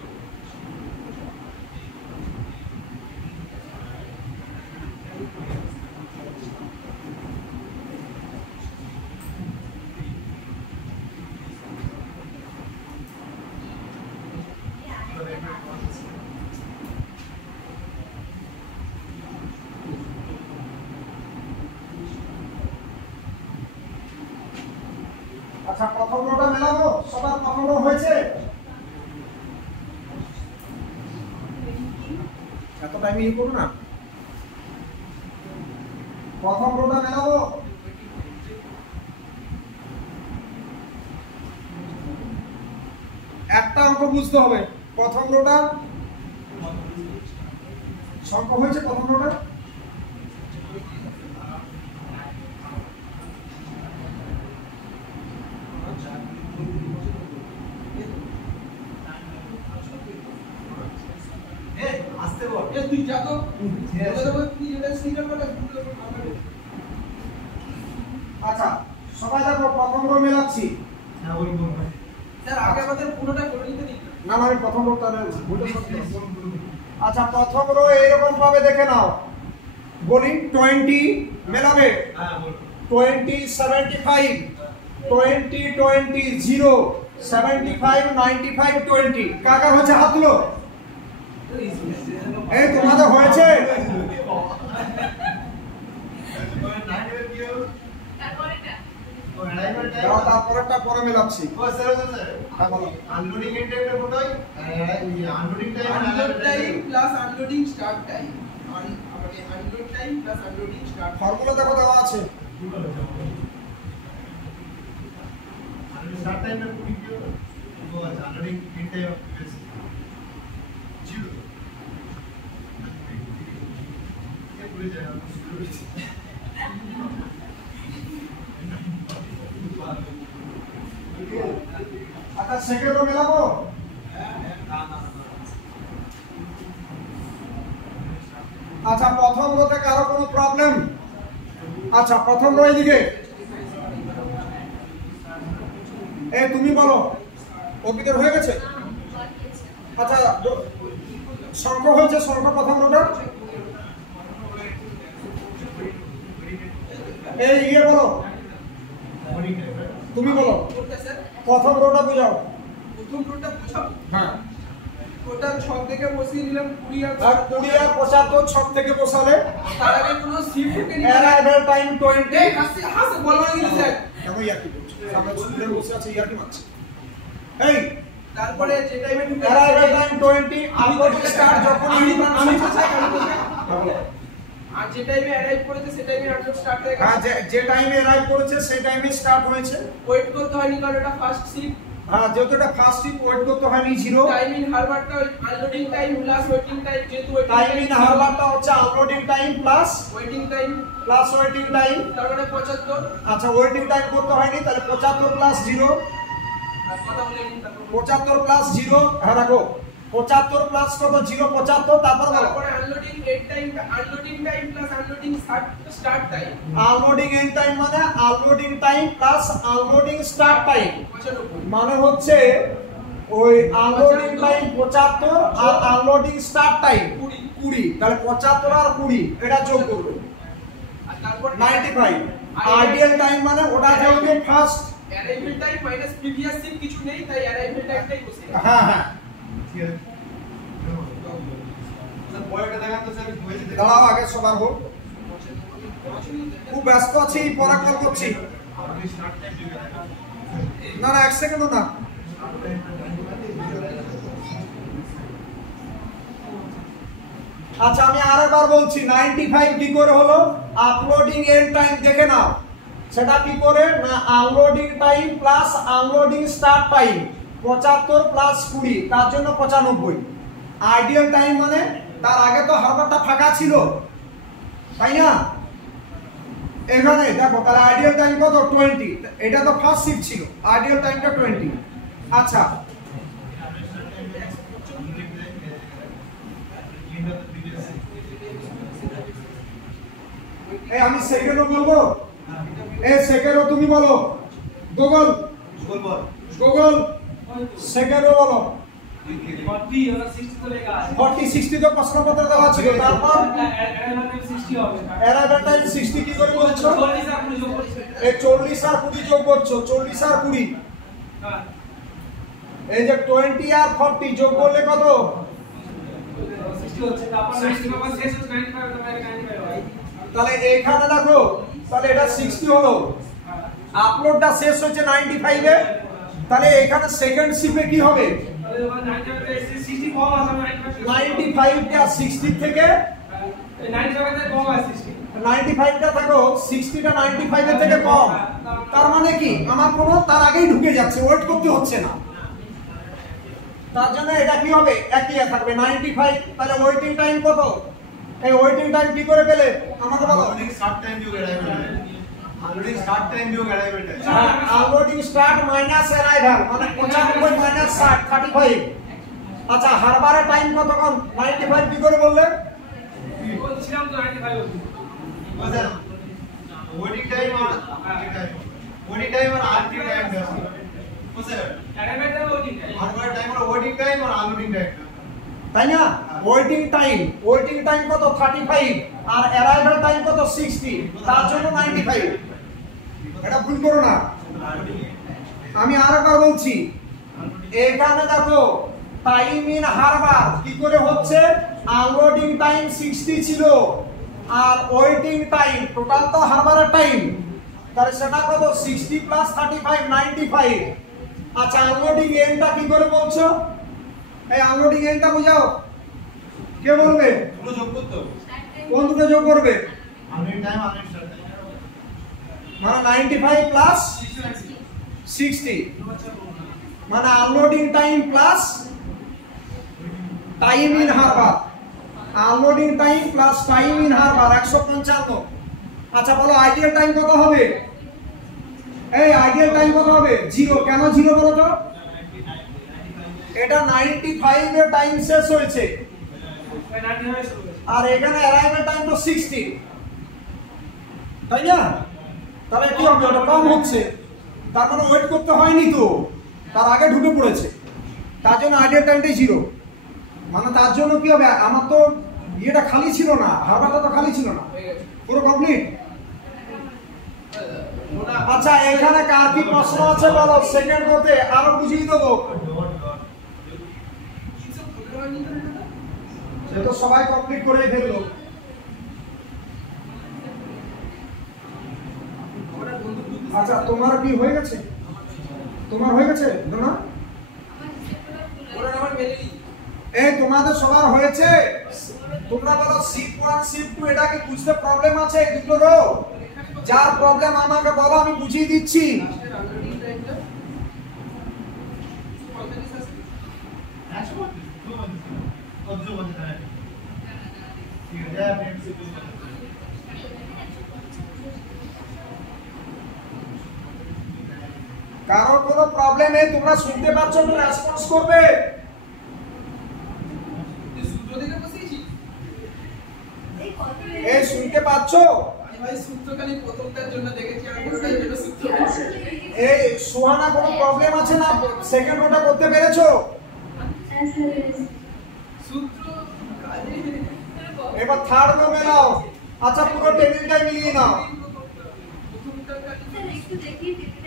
আচ্ছা প্রথম রোটা মেলাবো, সবার প্রথম রো হয়েছে? এত টাইম ইয়ে করো না। প্রথম রোটা মেলাবো, একটা অঙ্ক বুঝতে হবে। প্রথম রোটা সংখ্যা হয়েছে, প্রথম রোটা আসতে বল এ তুই যা তো বলে তুই এটা সিরিয়াল করে আচ্ছা সবাই দেখো প্রথম রো মেলাচ্ছি। হ্যাঁ বলুন বলুন স্যার আগে আমাদের পুরোটা করে নিতে দিন না না আমি প্রথম রোটা ভুলে আচ্ছা প্রথম রো এইরকম ভাবে দেখে নাও, বলি 20 মেলাবে, হ্যাঁ বলুন 20 75 20 20 0 75 95 20 কাকার হচ্ছে হাত তুলো। এই তোমাদের হয়েছে? দাও তারপরেরটা পরে মেলাচ্ছি। হ্যাঁ বলো। আনলোডিং এন্ড টাইমটা কোথায়? Unloading time unload time plus unloading start time মানে unload time plus unloading start formula দেখো দেওয়া আছে। স্টার্ট টাইমটা কি কি হবে? তো আনলোডিং এন্ড টাইম জিরো ये पूरे जाएगा আচ্ছা সেকেন্ড রো মেলাবো, আচ্ছা প্রথম রোতে কারো কোনো প্রবলেম? আচ্ছা প্রথম রো এদিকে, এই তুমি বলো অঙ্কিতের হয়ে গেছে? আচ্ছা সংখ্যা হয়েছে, সংখ্যা প্রথম রোটা এই ইয়ে বলো, তুমি বলো ওটা স্যার প্রথম রোটা বুঝাও। প্রথম রোটা বুঝাও, হ্যাঁ ওটা 6 থেকে বসিয়ে নিলাম 20 আর 20 আর 75 6 থেকে বসালে তার আগে কোনো শিফটকে নিয়ে অ্যারাইভাল টাইম 20 এই হাসে বলবা না স্যার কেন ইয়ার্কি করছো? আমরা স্টুডেন্ট বসে আছে ইয়ার্কি মারছে। এই তারপরে যে টাইমে ঢুকে অ্যারাইভাল টাইম 20 আপলোড স্টার্ট যখন আমি কোথায় আর যে টাইমে অ্যারাইভ করেছে সেই টাইমে আপলোড স্টার্ট হয়ে হ্যাঁ গেছে যে টাইমে অ্যারাইভ করেছে সেই টাইমে স্টার্ট হয়েছে। ওয়েট করতে হয়নি কারণ এটা ফার্স্ট শিফট হ্যাঁ যেহেতু এটা ফার্স্ট শিফট ওয়েট করতে হয়নি জিরো। টাইমিং হারবারটা unloading time plus waiting time যেহেতু ওয়েটিং টাইমিং হারবারটা হচ্ছে unloading time plus waiting time waiting time. তার মানে 75 আচ্ছা ওয়েটিং টাইম করতে হয়নি, তাহলে 75 প্লাস 0 আর কথা বলে নিন তারপর 75 প্লাস 0 হ্যাঁ রাখো 75 প্লাস কত 0 75 তারপর বলো তারপরে unloading end time unloading time plus unloading start time unloading end time মানে unloading time plus unloading start time 95 মানে হচ্ছে ওই আনলোডিং টাইম 75 আর আনলোডিং স্টার্ট টাইম 20 তাহলে 75 আর 20 এটা যোগ করবে আর তারপর 95। আইডিয়াল টাইম মানে ওটা যেহেতু first arrival time minus previous shift কিছু নেই তাই অ্যারাইভেল টাইমটাই বসে হ্যাঁ হ্যাঁ ঠিক আছে স্যার পরেরটা দেখান তো স্যার হয়েছে দাঁড়াও আগে সবার হোক, খুব ব্যস্ত আছি পরে কল করছি। আপনি স্টার্ট টাইম দিবেন না না 1 সেকেন্ডও না। আচ্ছা আমি আরেকবার বলছি 95 কি করে হলো? আপলোডিং এন্ড টাইম দেখে নাও, সেটা কি করে না unloading time plus unloading start time 75 plus 20 তার জন্য 95। আইডিয়াল টাইম মানে তার আগে তো হারবারটা ফাঁকা ছিল তাই না? এখানে দেখো তার আইডিয়াল টাইম কত 20, এটা তো ফার্স্ট শিফট ছিল, আইডিয়াল টাইমটা 20। আচ্ছা এই আমি সেকেন্ডও বলবো, এই সেকেন্ডও তুমি বলো, গুগল বল বল গুগল সেকেন্ডও বলো। 40 और 60 तो लेगा 40 60 তো প্রশ্নপত্রে দেওয়া ছিল, তারপর অ্যারাইভাল টাইম 60 হবে অ্যারাইভাল টাইম 60 কি করে বলছো? 40 আর 20 যোগ করছি এই 40 আর 20 যোগ করছো, 40 আর 20, হ্যাঁ এই যে 20 আর 40 যোগ করলে কত? 60 হচ্ছে, তারপর 90 বাবা শেষ হচ্ছে 95 তো 95 হয়। তাহলে এখানে দেখো, তাহলে এটা 60 হলো, আপলোডটা শেষ হচ্ছে 95 এ, তাহলে এখানে সেকেন্ড শিপে কি হবে? তাহলে ওখানে 95 তে 60 কম আসবে 95 টা 60 থেকে 95 তে কম আছে 60 95 টা থাকো, 60 টা 95 এর থেকে কম, তার মানে কি আমার কোনো তার আগেই ঢুকে যাচ্ছে, ওয়েট করতে হচ্ছে না, তার জন্য এটা কি হবে? একই থাকবে 95। তাহলে ওয়েটিং টাইম কত? এই ওয়েটিং টাইম কি করে পেলে আমাকে বলো? আনলোডিং স্টার্ট টাইম বিয়োগ arrival time, unloading start time বিয়োগ arrival time. Unloading start minus arrival মানে 95 মাইনাস 60 35। আচ্ছা হারবারের টাইম কতক্ষণ? 95 কি করে বললে? বলছিলাম তো 95 হচ্ছে বুঝলেন? ওয়েটিং টাইম আর ওয়েটিং টাইম আর আনলোডিং টাইম বুঝলেন? Arrival time waiting time harbour time আর ওয়েটিং টাইম আর আনলোডিং টাইম, তাই না? ওয়েটিং টাইম কত? 35 আর অ্যারাইভাল টাইম কত? 60, তার জন্য 95। এটা ভুল করো না, আমি আরেকবার বলছি, এখানে দেখো টাইম ইন হারবার কি করে হচ্ছে? আনলোডিং টাইম 60 ছিল আর ওয়েটিং টাইম টোটাল তো হারবারের টাইম, তাহলে সেটা কত? 60 প্লাস 35 95। আচ্ছা আনলোডিং এন্ডটা কি করে বলছো? এই আনলোডিং এন্ডটা বুঝাও, কে বলবে? দুটো যোগ করতে হবে, কোন দুটো যোগ করবে? আনলোডিং টাইম আর আনলোডিং স্টার্ট টাইম, মানে 95 প্লাস 60 মানে unloading time plus time in Harbour, unloading time plus time in Harbour 155। আচ্ছা বলো আইডিয়াল টাইম কত হবে? এই আইডিয়াল টাইম কত হবে? 0। কেন 0 বলো তো? এটা 95 এর টাইম শেষ হয়েছে 95 শুরু হয়েছে আর এখানে অ্যারাইভাল টাইম তো 60, তাই না? তাহলে কি হবে? ওটা কম হচ্ছে, তার মানে ওয়েট করতে হয়নি তো, তার আগে ঢুকে পড়েছে, তার জন্য আইডিয়াল টাইমটাই 0। মানে তার জন্য কি হবে? আমার তো ইয়েটা খালি ছিল না, হারবারটা তো খালি ছিল না, পুরো কমপ্লিট। আচ্ছা এখানে কার কি প্রশ্ন আছে বলো, সেকেন্ড করতে আরো বুঝিয়ে দেবো। সে তো সবাই কমপ্লিট করে ফেললো। আচ্ছা তোমার কি হয়ে গেছে? তোমার হয়ে গেছে না? ওরা আমার মেলেনি এই তোমাদের সবার হয়েছে? তোমরা বলো শিফট 1 শিফট 2 এটা কি বুঝতে প্রবলেম আছে? এই দুটোরও যার প্রবলেম আমাকে বলো, আমি বুঝিয়ে দিচ্ছি। আনলোডিং টাইমটা কত যোগ করতে হবে? ঠিক আছে, আপনি এমসিকিউ করুন। কারো কোনো প্রবলেম নেই, তোমরা শুনতে পাচ্ছ তো রেসপন্স করবে। সূত্র দেখে বসেছি এই শুনতে পাচ্ছ? আমি ভাই সূত্র খালি প্রথমটার জন্য দেখেছি আর পুরোটার জন্য সূত্র বলছি এই সুহানা কোনো প্রবলেম আছে না? সেকেন্ড ওটা করতে পেরেছো? সূত্র কাজে এবার থার্ড লো মেলাও। আচ্ছা পুরো টেবিলটা মিলিয়ে নাও। প্রথমটা কাজে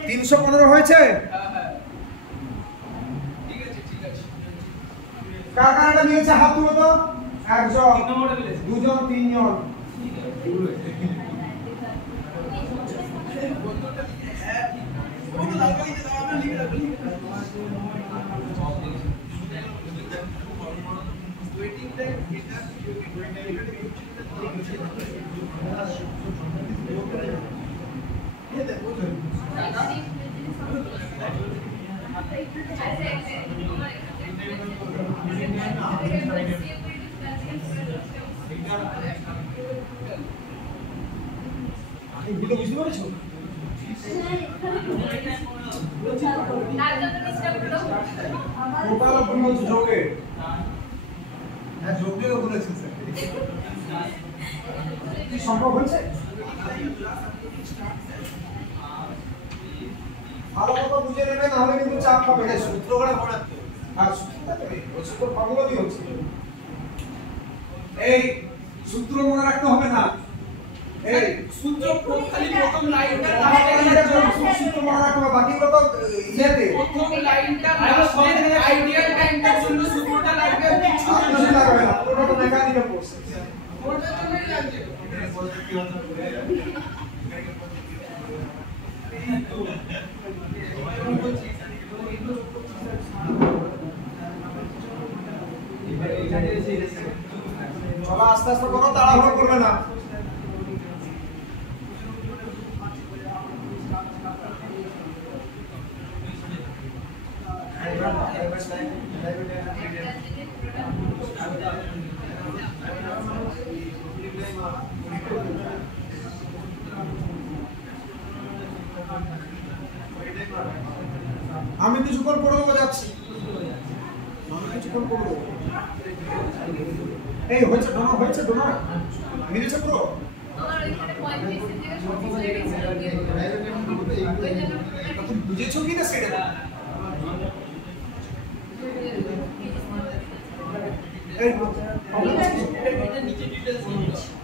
315 হয়েছে? হ্যাঁ হ্যাঁ ঠিক আছে কার কার এটা মিলেছে হাত তুলো তো। একজন, 3 নম্বরটা মিলেছে দুজন, তিনজন। বন্ধুটা হ্যাঁ ও তো লাগাই যে আমরা লিখে রাখবো ওয়েটিং টাইম এটা এগুলো বুঝতে পেরেছো? টোটাল ভুল হচ্ছে যোগে। হ্যাঁ, যোগ দিয়েও বলেছেন স্যার। কি সম্ভব হয়েছে? ভালো মতো বুঝে নেবে, না হলে কিন্তু চাপ পাবে। এটা সূত্র করে পড়াতে হবে। আর সূত্রটা তো এই সূত্র ফর্মুলা দিয়ে হচ্ছে এই সূত্র মনে রাখতে হবে না এই সূত্র খালি প্রথম লাইনটা সূত্র মনে রাখতে হবে বাকিগুলো তো ইয়েতে প্রথম লাইনটা আইডিয়াল টাইমটার জন্য সূত্রটা লাগবে কিছু লাগবে না পুরোটা মেকানিক্যাল কোর্স ওটার জন্যই লাগবে চলো আস্তে আস্তে করো তাড়াহুড়ো করবে না আমি কিছুক্ষণ করে দেবো যাচ্ছি আমি কিছুক্ষণ করে দেবো এই হয়েছে ডোনা মিলেছে পুরো আমার ওইখানে 35 এর জায়গায় 36 হয়ে গেছে তুমি বুঝেছো কি না সেটা এই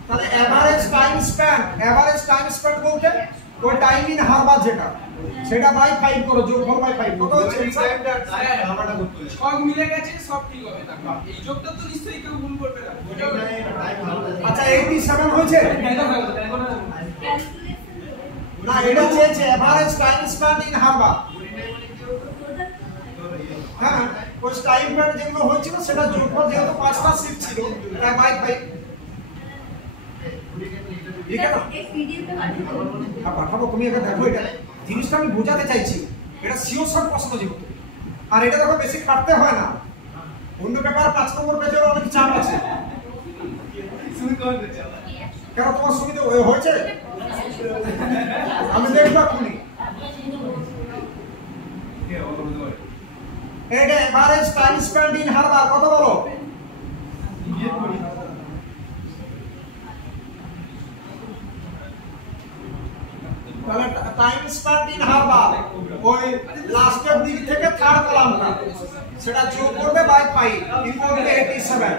তাহলে এভারেজ টাইম স্প্যান বলতে ওই টাইম ইন হারবার যেটা সেটা বাই 5 করো যোগফল বাই 5 কত হচ্ছে টাইমটা হারবারটা করতে হবে সব মিলে গেছে সব ঠিক হবে তারপর এই যোগটা তো নিশ্চয়ই কেউ ভুল করবে না আচ্ছা 87 হয়েছে না এটা চেয়েছে average time span in Harbour হ্যাঁ ওই টাইম স্প্যান যেগুলো হয়েছিল সেটা যোগফল যেহেতু 5টা শিফট ছিল তাই বাই 5 ঠিক আছে एक पीडीएफ पे काट दो আর পাঠাবো তুমি এখানে দেখো এটা জিনিসটা আমি বোঝাতে চাইছি এটা সিওর শর্ট প্রশ্ন যেহেতু আর এটা দেখো বেশি কাটতে হয় না অন্য পেপার 5 নম্বর পেজের অনেক চাপ আছে কেন তোমার সুবিধা হয়েছে আমি দেখবো এখনই এটা average time spend in harbour কত বলো তাহলে টাইম স্পেন্ড ইন হারবার ওই লাস্টের দিক থেকে থার্ড কলামটা সেটা যোগ করবে বাই 5 ইকুয়াল টু 87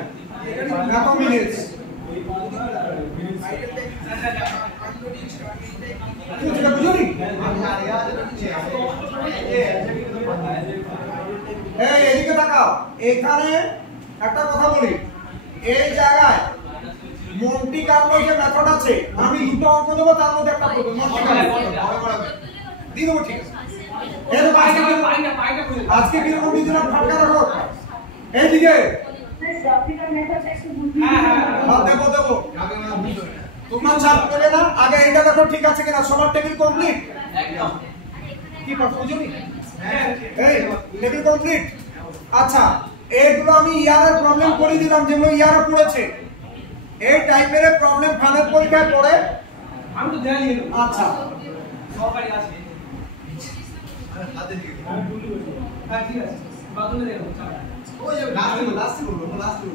কত মিনিটস তুমি যেটা বুঝলি এই এদিকে তাকাও এখানে একটা কথা বলি এই জায়গায় মন্টি কার্লো যে মেথড আছে আমি দুটো অঙ্ক দেবো তার মধ্যে একটা করব মন্টি কার্লো দিয়ে দেবো ঠিক আছে এর বাইরে আজকে কি রকম দিলাম ফাটকা রাখো এইদিকে ग्राफिकल मेथड से হ্যাঁ দেবো তোমরা চাপ পেলে না আগে এটা দেখো ঠিক আছে কিনা সবার টেবিল কমপ্লিট একদম কি কথা বুঝলি এই টেবিল কমপ্লিট আচ্ছা এইগুলো আমি ইয়ারের প্রবলেম করে দিলাম যেগুলো ইয়ারে পড়েছে এই টাইপের প্রবলেম ফাইনাল পরীক্ষায় পড়ে আমি তো দেয়া নিয়ে আচ্ছা সরকারি আছে হাতে দিয়ে হ্যাঁ ঠিক আছে বাথরুমে দেখো ওই যে লাস্ট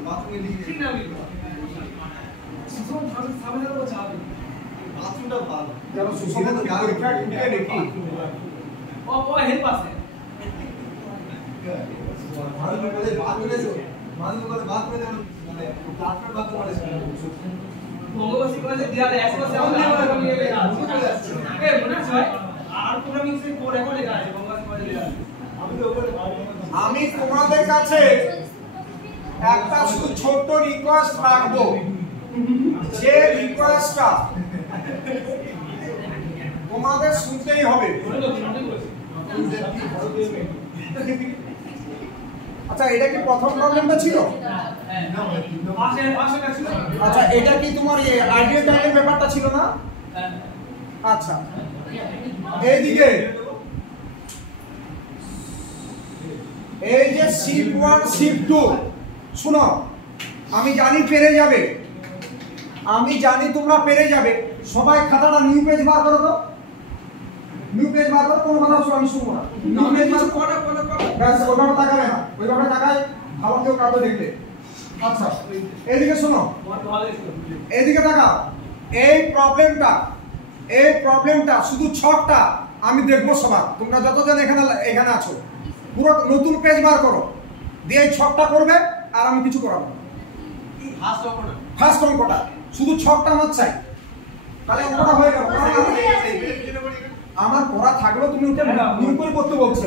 বাথরুমে লিখে ঠিক না বিল সুসম সামনে তো চাবি বাথরুমটা ভালো চলো সুসম্মত পরীক্ষা টুকে দেখি ও হেল্প আছে বাথরুমে বলে বাথরুমে মানে প্ল্যাটফর্ম বাথরুম আছে বঙ্গবাসী কলেজে দিয়া দেয় এসএস আমাদের এ মনে আছে আর প্রোগ্রামিং সে কোড রেকর্ড লেখা আছে বঙ্গবাসী কলেজে আমি তোমাদের কাছে একটা শুধু ছোট্ট রিকোয়েস্ট রাখবো যে রিকোয়েস্টটা তোমাদের শুনতেই হবে আচ্ছা এটা কি প্রথম প্রবলেমটা ছিল পাশে কাছে আচ্ছা এটা কি তোমার আইডিয়াল টাইমের ব্যাপারটা ছিল না আচ্ছা এইদিকে এই যে শিফট 1 শিফট 2 শুনো আমি জানি পেরে যাবে আমি জানি তোমরা পেরে যাবে সবাই খাতাটা নিউ পেজ বার করো তো নিউ পেজ বার করো কোনো কথা আমি শুনবো না নিউ পেজ বার করো ব্যাস ওইভাবে তাকাবে না ওইভাবে তাকায় ভালো কেউ কাউকে দেখলে আচ্ছা এদিকে শোনো এদিকে তাকাও এই প্রবলেমটা শুধু ছকটা আমি দেখবো সবার তোমরা যতজন এখানে আছো পুরো নতুন পেজ বার করো দিয়ে এই ছকটা করবে আর আমি কিছু করাবো না। ফার্স্ট অঙ্ক না ফার্স্ট অঙ্কটা শুধু ছকটা আমার চাই, তাহলে অঙ্কটা হয়ে গেল। আমার পড়া থাকলেও তুমি ওটা নিরূপণ করতে বলছো,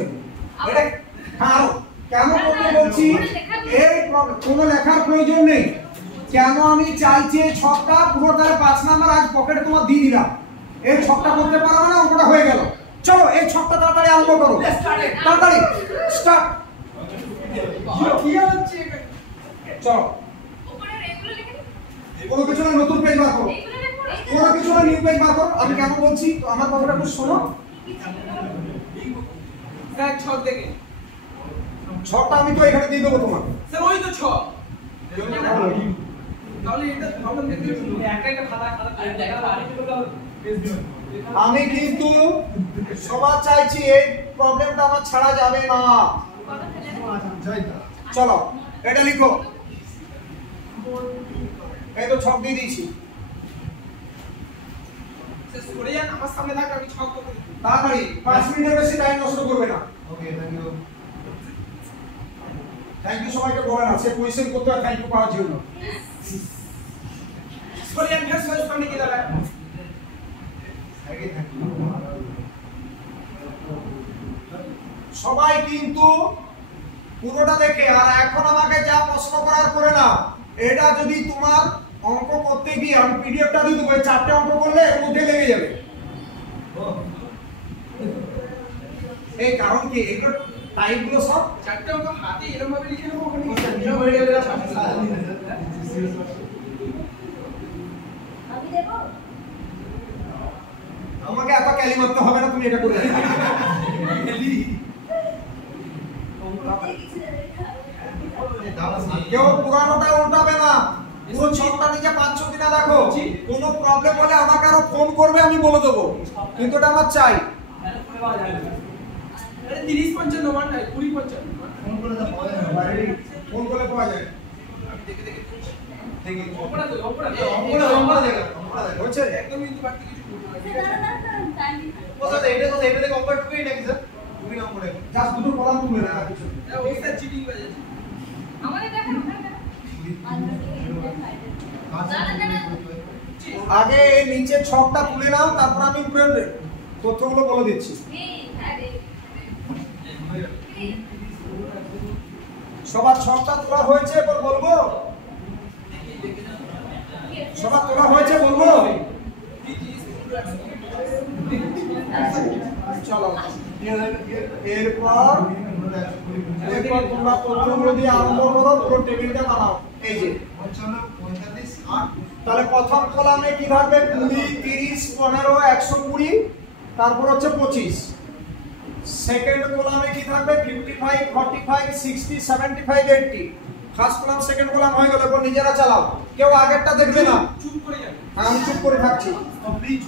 এটা কারণ কেন করতে বলছি, এই কোনো লেখার প্রয়োজন নেই। কেন আমি চাইছি এই ছকটা পুরো তাহলে 5 নাম্বার আজ পকেটে তোমার দিয়ে দিলাম, এই ছকটা করতে পারবে না, অঙ্কটা হয়ে গেল। চলো এই ছকটা তাড়াতাড়ি আরম্ভ করো, তাড়াতাড়ি স্টার্ট। কি হচ্ছে চলো উপরে এগুলো লিখে দিন। কোনো কিছু না, নতুন পেজ বার করো, এইগুলো লিখো। কোনো কিছু না, নিউ পেজ বার করো। আমি কেন বলছি তো আমার কথাটা একটু শোনো। স্যার ছক দেখে ছকটা আমি তো এখানে দিয়ে দেবো তোমাকে। স্যার ওই তো ছক, তাহলে এটা প্রবলেম দেখতে একটা একটা খাতা খাতা করে দেখা আরেকটু পেজ দিও। আমি কিন্তু সবার চাইছি এই প্রবলেমটা আমার ছাড়া যাবে না। চলো এটা লিখো, এই তো ছক দিয়ে দিয়েছি, স্যার সরে যান, আমার সামনে থাক, আমি ছক করতে দিই। তাড়াতাড়ি 5 মিনিটের বেশি টাইম নষ্ট করবে না। Okay thank you thank you সবাইকে বলেন আছে কোয়েশ্চেন করতে হয় থ্যাংক ইউ পাওয়ার জন্য। সরে যান, ফের সরে সামনে গিয়ে দাঁড়ান। থ্যাংক ইউ সবাই কিন্তু পুরোটা দেখে, আর এখন আমাকে যা প্রশ্ন করার করে না, এটা যদি তোমার অঙ্ক করতে গিয়ে আমি পিডিএফটা দিয়ে দেবো, 4টে অঙ্ক করলে এর মধ্যে লেগে যাবে। এই কারণ কি এগুলো টাইপগুলো সব চারটে অঙ্ক হাতে এরকম ভাবে লিখে নেবো, ওখানে আমি দেবো আমাকে এত ক্যালি মারতে হবে না, তুমি এটা করে দেবে। কেউ পুরানোটা উল্টাবে না, পুরো ছকটা নিজে 5-6 দিনা দেখো, কোনো প্রবলেম হলে আমাকে আরো ফোন করবে, আমি বলে দেবো, কিন্তু এটা আমার চাই। আরে 30-55 মান নাই, 20-55 ফোন করে দাও পাওয়া যাবে ফোন করলে পাওয়া যায়। দেখে দেখে ঠিক আছে অঙ্কটা তো অঙ্কটা অঙ্কটা দেখা হয়েছে? একদম কিন্তু বাড়তি কিছু করতে হবে ও স্যার এটা থেকে অঙ্কটা টুকুই নাকি স্যার টুকুই অঙ্ক দেখো জাস্ট দুটো কলাম তুলে না, আর কিছু না। ও স্যার চিটিং বাজে। আমাদের দেখেন ওখানে দেখেন। আগে এই নিচে ছকটা তুলে নাও, তারপর আমি উপরের তথ্যগুলো বলে দিচ্ছি। এই আরে সবার ছকটা তোলা হয়েছে, এবার বলবো সবার তোলা হয়েছে, বলবো চলো। এরপর তোমরা তথ্যগুলো দিয়ে আরম্ভ করো, পুরো টেবিলটা বানাও। এই যে 55 45 8 তাহলে প্রথম কলামে কি থাকবে, 20 30 15 120, তারপর হচ্ছে 25। সেকেন্ড কলামে কি থাকবে, 55 45 60 75 80। ফার্স্ট কলাম সেকেন্ড কলাম হয়ে গেল, এবার নিজেরা চালাও, কেউ আগেরটা দেখবে না। চুপ করে যাবে। হ্যাঁ, আমি চুপ করে থাকছি। প্লিজ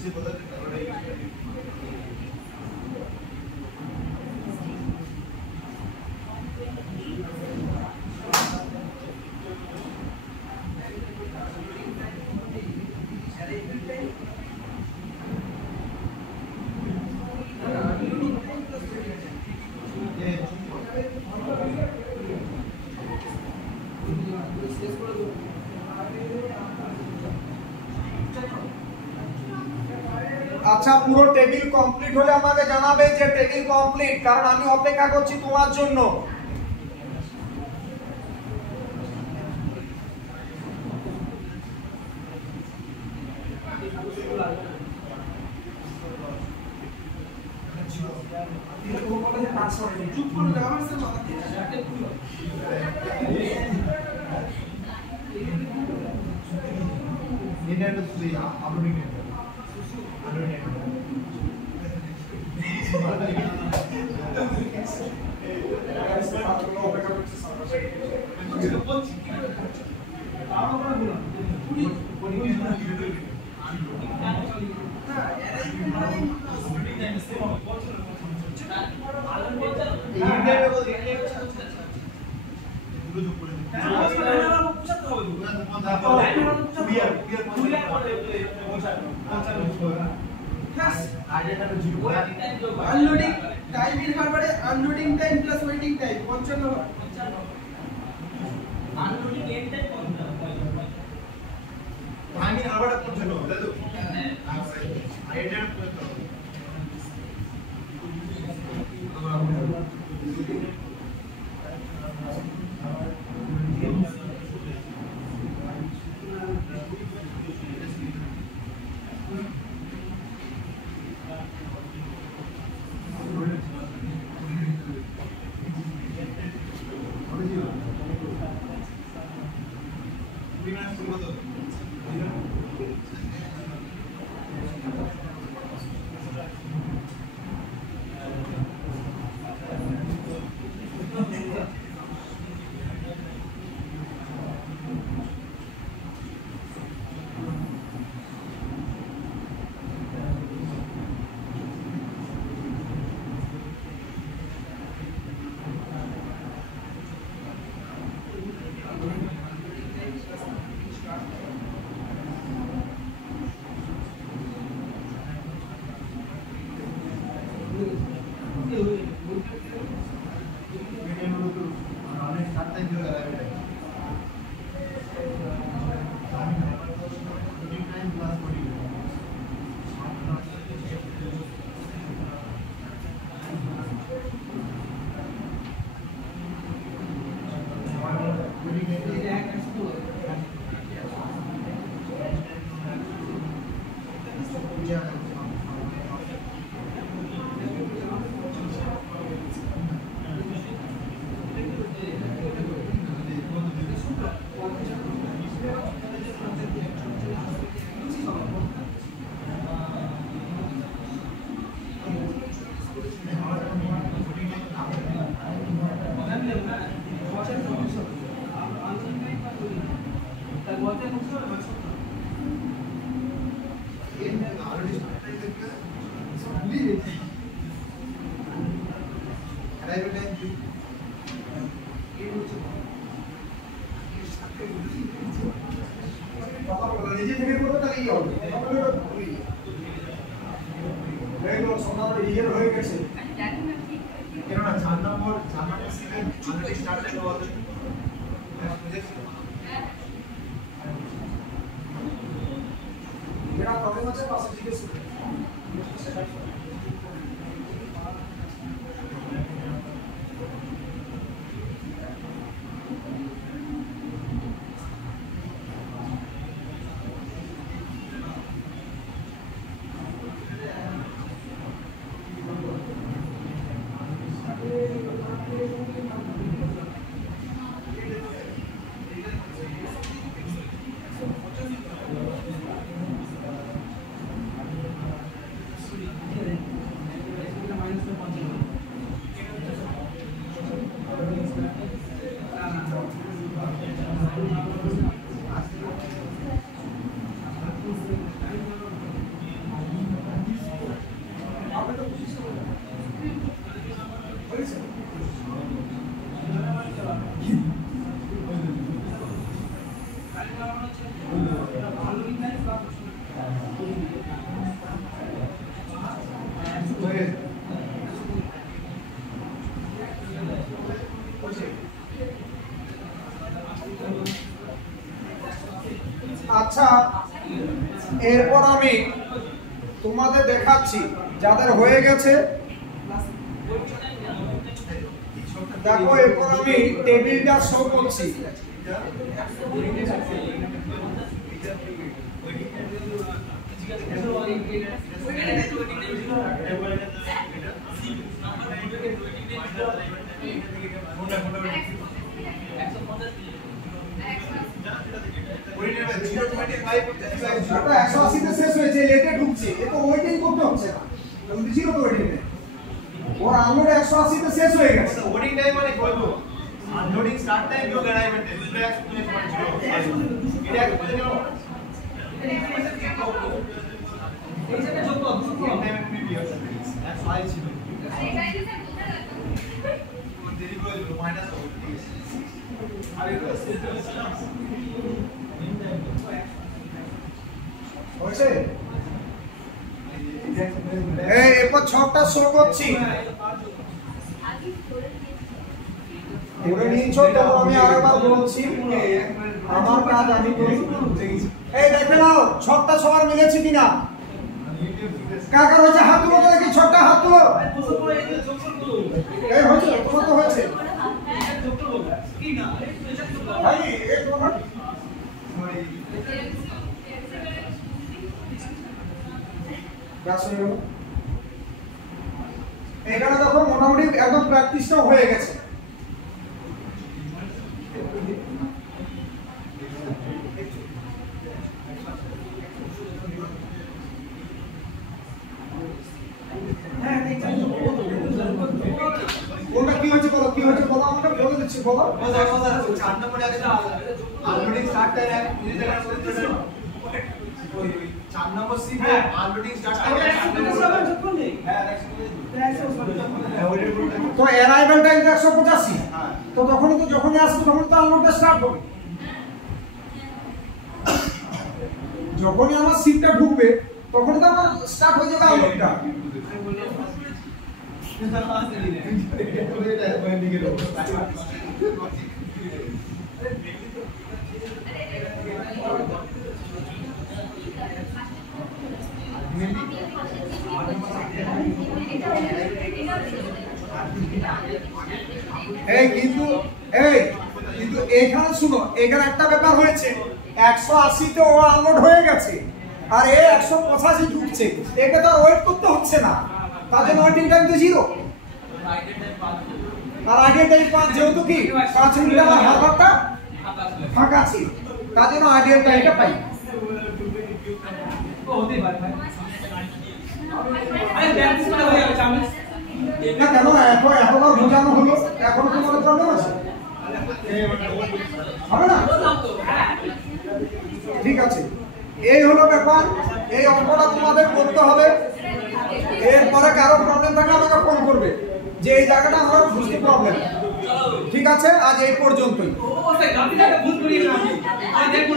से बदल আচ্ছা, পুরো টেবিল কমপ্লিট হলে আমাকে জানাবে যে টেবিল কমপ্লিট, কারণ আমি অপেক্ষা করছি তোমার জন্য। চুপ করে যাবে, আমার সাথে মাথা দিয়ে এটা তো তুই আপনি পুরো আনলোডিং টাইম ইন হারবারে unloading time plus waiting time 55 হয়। আনলোডিং এন্ড টাইম 55 আমি আরবারটা 55 হবে তাই তো এটা নিজে থেকে করবে তাহলে কি হবে ইয়ে হয়ে গেছে কেননা 4 নম্বর সিলেন আমাদের স্টার্ট টাইম বলতে যেটা প্রবলেম আছে পাশে জিজ্ঞেস করুন। আচ্ছা, এরপর আমি তোমাদের দেখাচ্ছি যাদের হয়ে গেছে। দেখো এরপর আমি টেবিলটা শো করছি। এটা 180 তে শেষ হয়েছে, লেটে ঢুকছে, এ তো ওয়েটিং করতে হচ্ছে না, জিরো তো ওয়েটিং নেই, ওর আনলোড 180 তে শেষ হয়ে গেছে। ওয়েটিং টাইম মানে কত? আনলোডিং স্টার্ট টাইম যোগ অ্যারাইভেল টাইম দুটো একসাথে ছিল। এটা একসাথে নিও, এই জায়গায় যোগ কত টাইম প্রিভিয়াস 180 ছিল, আরে গাইস এটা কোথায় দেরি করে দিল মাইনাস হবে। হয়েছে? এই এরপর ছকটা শো করছি আগে করে এবারে নিয়েছো তো আমি আরেকবার বলছি আমার কাজ আমি করি এই দেখে নাও ছকটা সবার মিলেছে কিনা কাকার হয়েছে হাত তুলো তো দেখি ছকটা হাত তুলো এই হয়েছে তোমার তো হয়েছে ভাই এই তোমার ব্যাস হয়ে গেল এখানে দেখো মোটামুটি একদম প্র্যাকটিসটা হয়ে গেছে কোনটা কি হয়েছে বলো কি হয়েছে বলো আমাকে বলে দিচ্ছি বলো 4 নম্বরে আছে আনলোডিং স্টার্ট টাইম है मुझे जगह ওই 4 নম্বর সি पे আনলোডিং স্টার্ট টাইম তো অ্যারাইভাল টাইম 185 তো তখনই তো যখনই আসবে তখন তো আনলোডটা স্টার্ট হবে যখনই আমার সিটটা ঢুকবে তখনই তো আমার স্টার্ট হয়ে যাবে আনলোডটা এই কিন্তু এখানে শুনো এখানে একটা ব্যাপার হয়েছে 180 তে ও আনলোড হয়ে গেছে আর এ 185 ঢুকছে একে তো ওয়েট করতে হচ্ছে না তার জন্য ওয়েটিং টাইম তো 0 আর আইডিয়াল টাইম 5 যেহেতু কি 5 মিনিট আমার হারবারটা ফাঁকা আছে তার জন্য আইডিয়াল টাইমটা পাই হতে পারে ভাই আরে প্র্যাকটিস করে হয়ে যাবে আমি না কেন এতবার বোঝানো হলো এখন তোমাদের প্রবলেম আছে হবে না ঠিক আছে এই হলো ব্যাপার এই অঙ্কটা তোমাদের করতে হবে এরপরে কারো প্রবলেম থাকলে আমাকে ফোন করবে যে এই জায়গাটা আমার বুঝতে প্রবলেম ঠিক আছে আজ এই পর্যন্তই ও সে গাড়িটাকে ভুল করিয়ে না আমি দেখুন